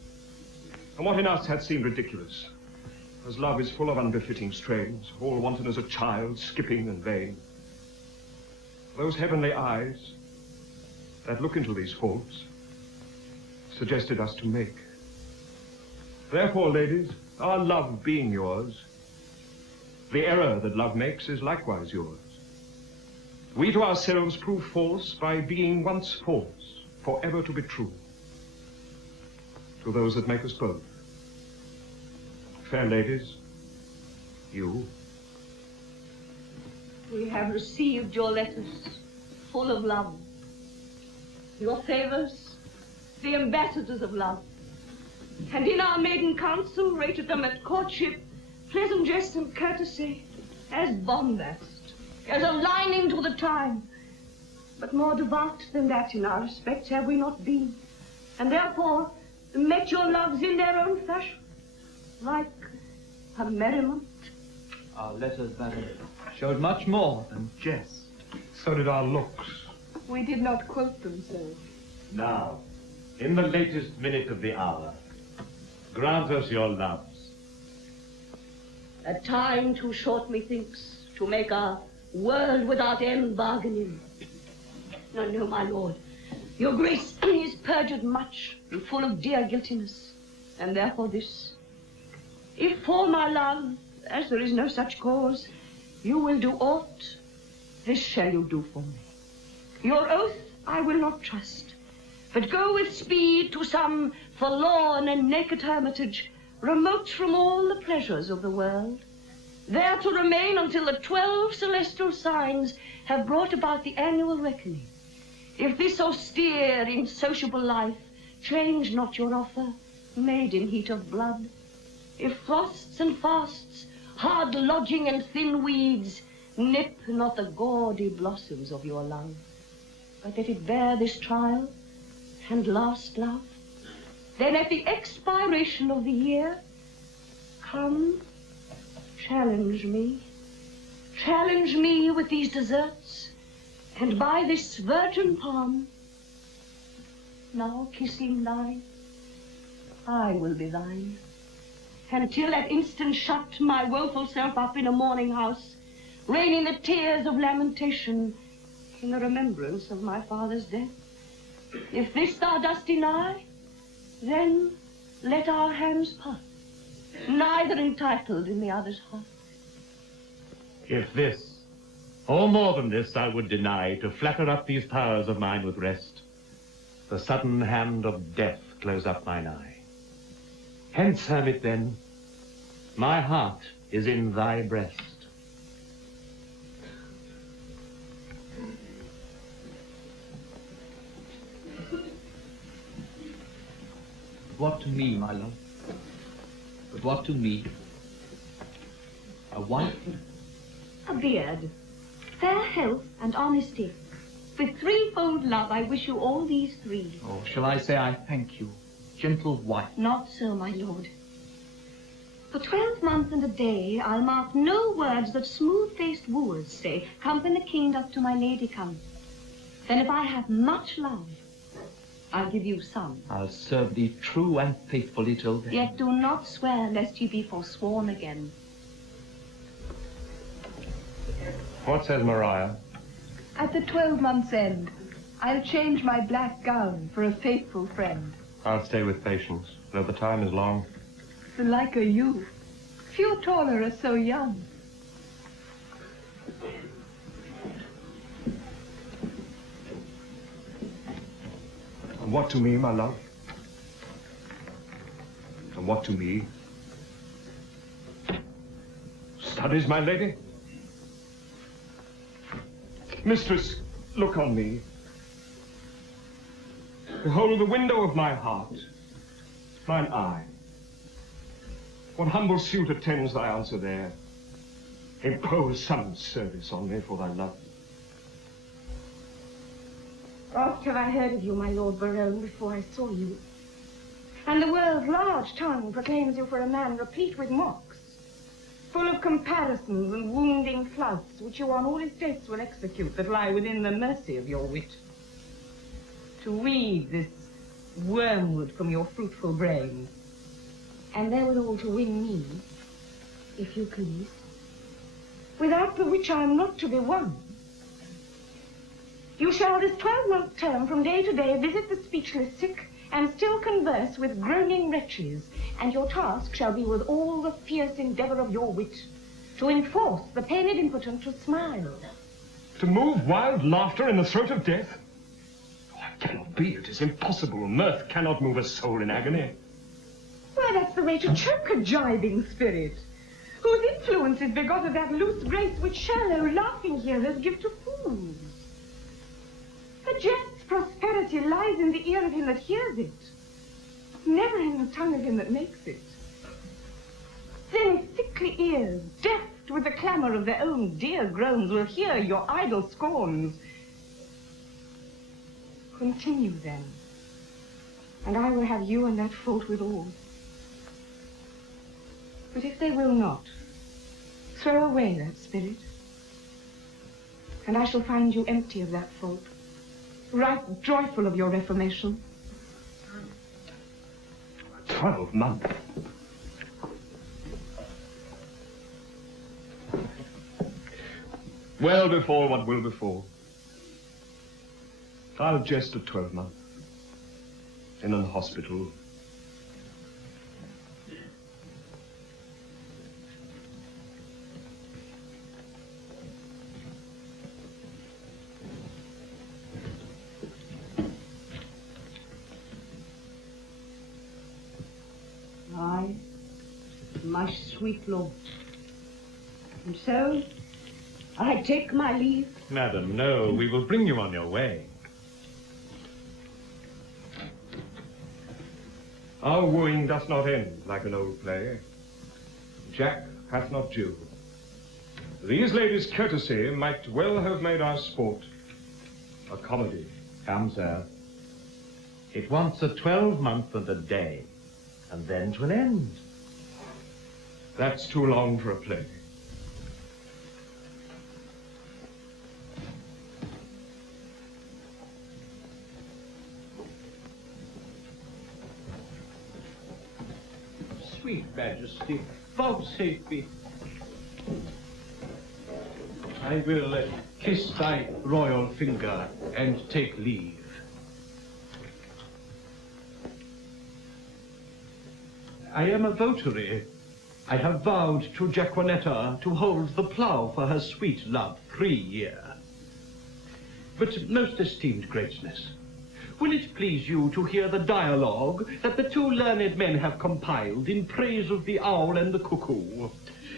And what in us hath seemed ridiculous, as love is full of unbefitting strains, all wanton as a child, skipping and vain. Those heavenly eyes that look into these faults suggested us to make. Therefore, ladies, our love being yours, the error that love makes is likewise yours. We to ourselves prove false by being once false, forever to be true. To those that make us both. Fair ladies, you. We have received your letters, full of love. Your favors, the ambassadors of love. And in our maiden council rated them at courtship, pleasant jest and courtesy, as bombast, as a lining to the time. But more devout than that in our respects have we not been, and therefore met your loves in their own fashion, like a merriment. Our letters, madam, showed much more than jest. So did our looks. We did not quote them so. Now, in the latest minute of the hour, grant us your loves. A time too short, methinks, to make a world without end bargaining. No, no, my lord. Your grace is perjured much and full of dear guiltiness, and therefore this. If for my love, as there is no such cause, you will do aught, this shall you do for me. Your oath I will not trust, but go with speed to some forlorn and naked hermitage, remote from all the pleasures of the world, there to remain until the 12 celestial signs have brought about the annual reckoning. If this austere, insociable life change not your offer, made in heat of blood, if frosts and fasts, hard lodging and thin weeds nip not the gaudy blossoms of your love, but that it bear this trial and last love, then at the expiration of the year, come, challenge me with these deserts, and by this virgin palm, now kissing thine, I will be thine, until that instant shut my woeful self up in a mourning house, raining the tears of lamentation in the remembrance of my father's death. If this thou dost deny, then let our hands part, neither entitled in the other's heart. If this, or more than this, I would deny, to flatter up these powers of mine with rest, the sudden hand of death close up mine eye. Hence, hermit, then, my heart is in thy breast. What to me, my love? But what to me? A wife? A beard, fair health and honesty. With threefold love I wish you all these three. Oh, shall I say I thank you, gentle wife? Not so, my lord. For 12 months and a day I'll mark no words that smooth-faced wooers say. Come when the king doth to my lady come. Then if I have much love, I'll give you some. I'll serve thee true and faithfully till then. Yet do not swear, lest ye be forsworn again. What says Maria? At the 12 months' end, I'll change my black gown for a faithful friend. I'll stay with patience, though the time is long. The like are you. Few taller are so young. And what to me, my love? And what to me? Studies, my lady? Mistress, look on me. Behold the window of my heart, mine eye. What humble suit attends thy answer there? Impose some service on me for thy love. Oft have I heard of you, my lord Berowne, before I saw you. And the world's large tongue proclaims you for a man replete with mocks, full of comparisons and wounding flouts, which you on all estates will execute that lie within the mercy of your wit. To weed this wormwood from your fruitful brain, and therewithal to win me, if you please, without the which I am not to be won. You shall this 12-month term from day to day visit the speechless sick, and still converse with groaning wretches, and your task shall be with all the fierce endeavour of your wit, to enforce the pained impotent to smile. To move wild laughter in the throat of death? Oh, it cannot be, it is impossible. Mirth cannot move a soul in agony. Why, that's the way to choke a gibing spirit, whose influence is begot of that loose grace which shallow, laughing hearers give to fools. The jest's prosperity lies in the ear of him that hears it, never in the tongue of him that makes it. Then sickly ears, deafed with the clamour of their own dear groans, will hear your idle scorns. Continue then, and I will have you and that fault withal. But if they will not, throw away that spirit, and I shall find you empty of that fault, right joyful of your reformation. 12 months. Well before what will befall. I'll jest a 12 month in an hospital. Aye, my sweet love. And so, I take my leave. Madam, no, we will bring you on your way. Our wooing doth not end like an old play. Jack hath not Jill. These ladies' courtesy might well have made our sport a comedy. Come, sir. It wants a 12-month and a day, and then 'twill end. That's too long for a play. Sweet Majesty, vouchsafe me. I will kiss thy royal finger and take leave. I am a votary. I have vowed to Jaquenetta to hold the plough for her sweet love 3 years. But most esteemed greatness, will it please you to hear the dialogue that the 2 learned men have compiled in praise of the owl and the cuckoo?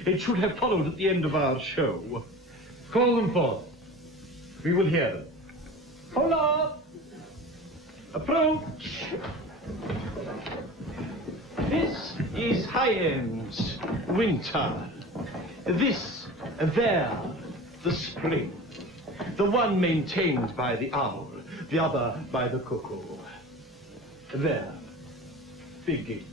It should have followed at the end of our show. Call them forth. We will hear them. Hola! Approach! This is Hurren's winter. This, there, the spring. The one maintained by the owl, the other by the cuckoo. There, begin.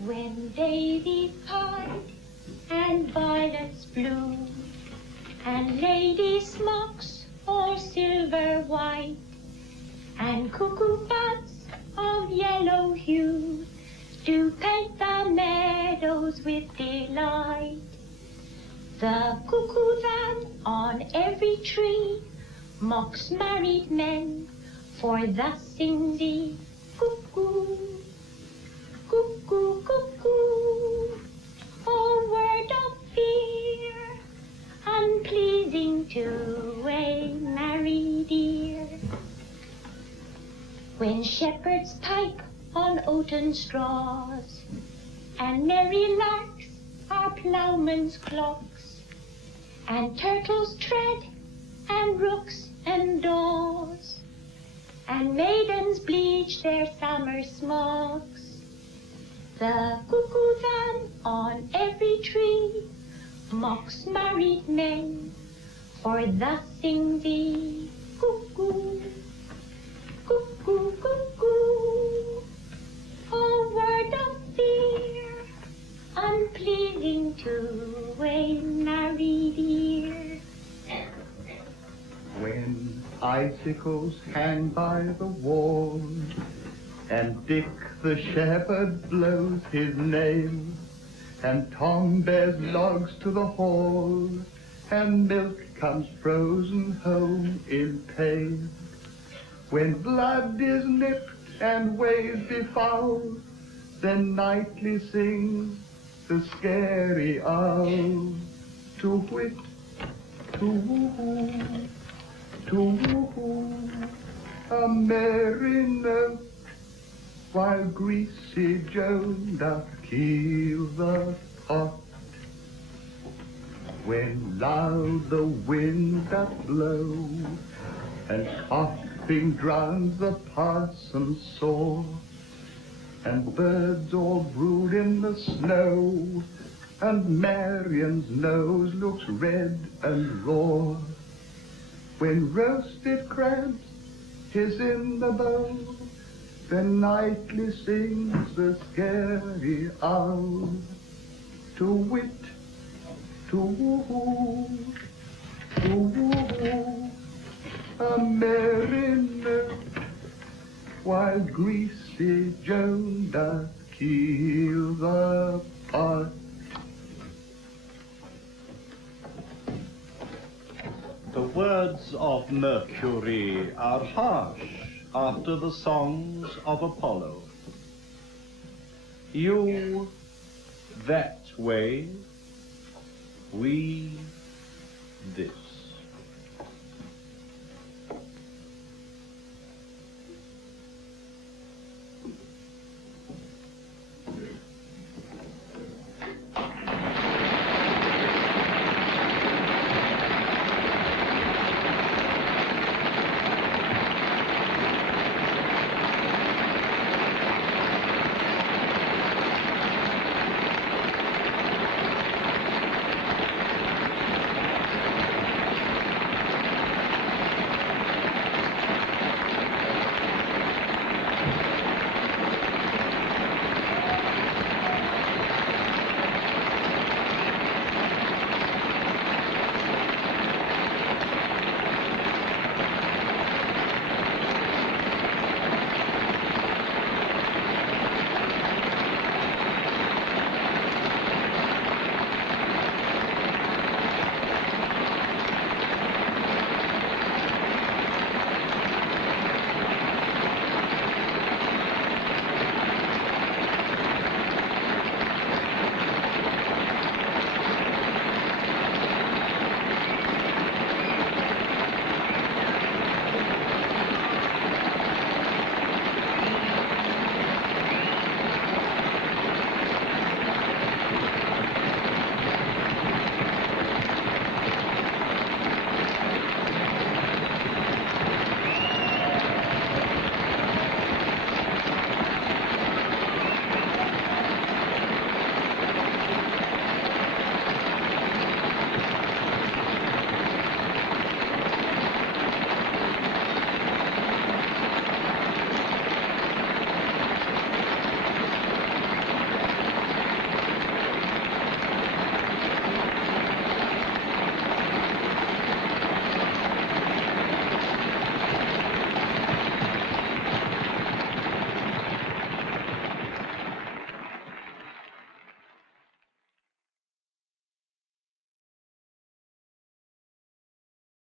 When daisies pied and violets bloom, and lady smocks or silver white, and cuckoo buds of yellow hue do paint the meadows with delight. The cuckoo that on every tree mocks married men, for thus sings he, cuckoo, cuckoo, cuckoo, oh word of fear, unpleasing to a married ear. When shepherds pipe on oaten straws, and merry larks are ploughmen's clocks, and turtles tread, and rooks and daws, and maidens bleach their summer smocks. The cuckoo then on every tree mocks married men, for thus sing thee, cuckoo, cuckoo, cuckoo, a word of fear, unpleasing to a married ear. When icicles hang by the wall, and Dick the shepherd blows his nail, and Tom bears logs to the hall, and milk comes frozen home in pail. When blood is nipped and ways befouled, then nightly sings the scary owl, to whit, to woo-hoo, to woo-hoo, a merry note, while greasy Joan doth keel the pot. When loud the wind doth blow, and coughing drowns the parson's saw, and birds all brood in the snow, and Marian's nose looks red and raw. When roasted crabs is in the bowl, then nightly sings the scary owl, to wit, to woo-hoo, to woo-hoo, a merry note, while greasy Joan doth keel the pot. The words of Mercury are harsh after the songs of Apollo. You that way, we this.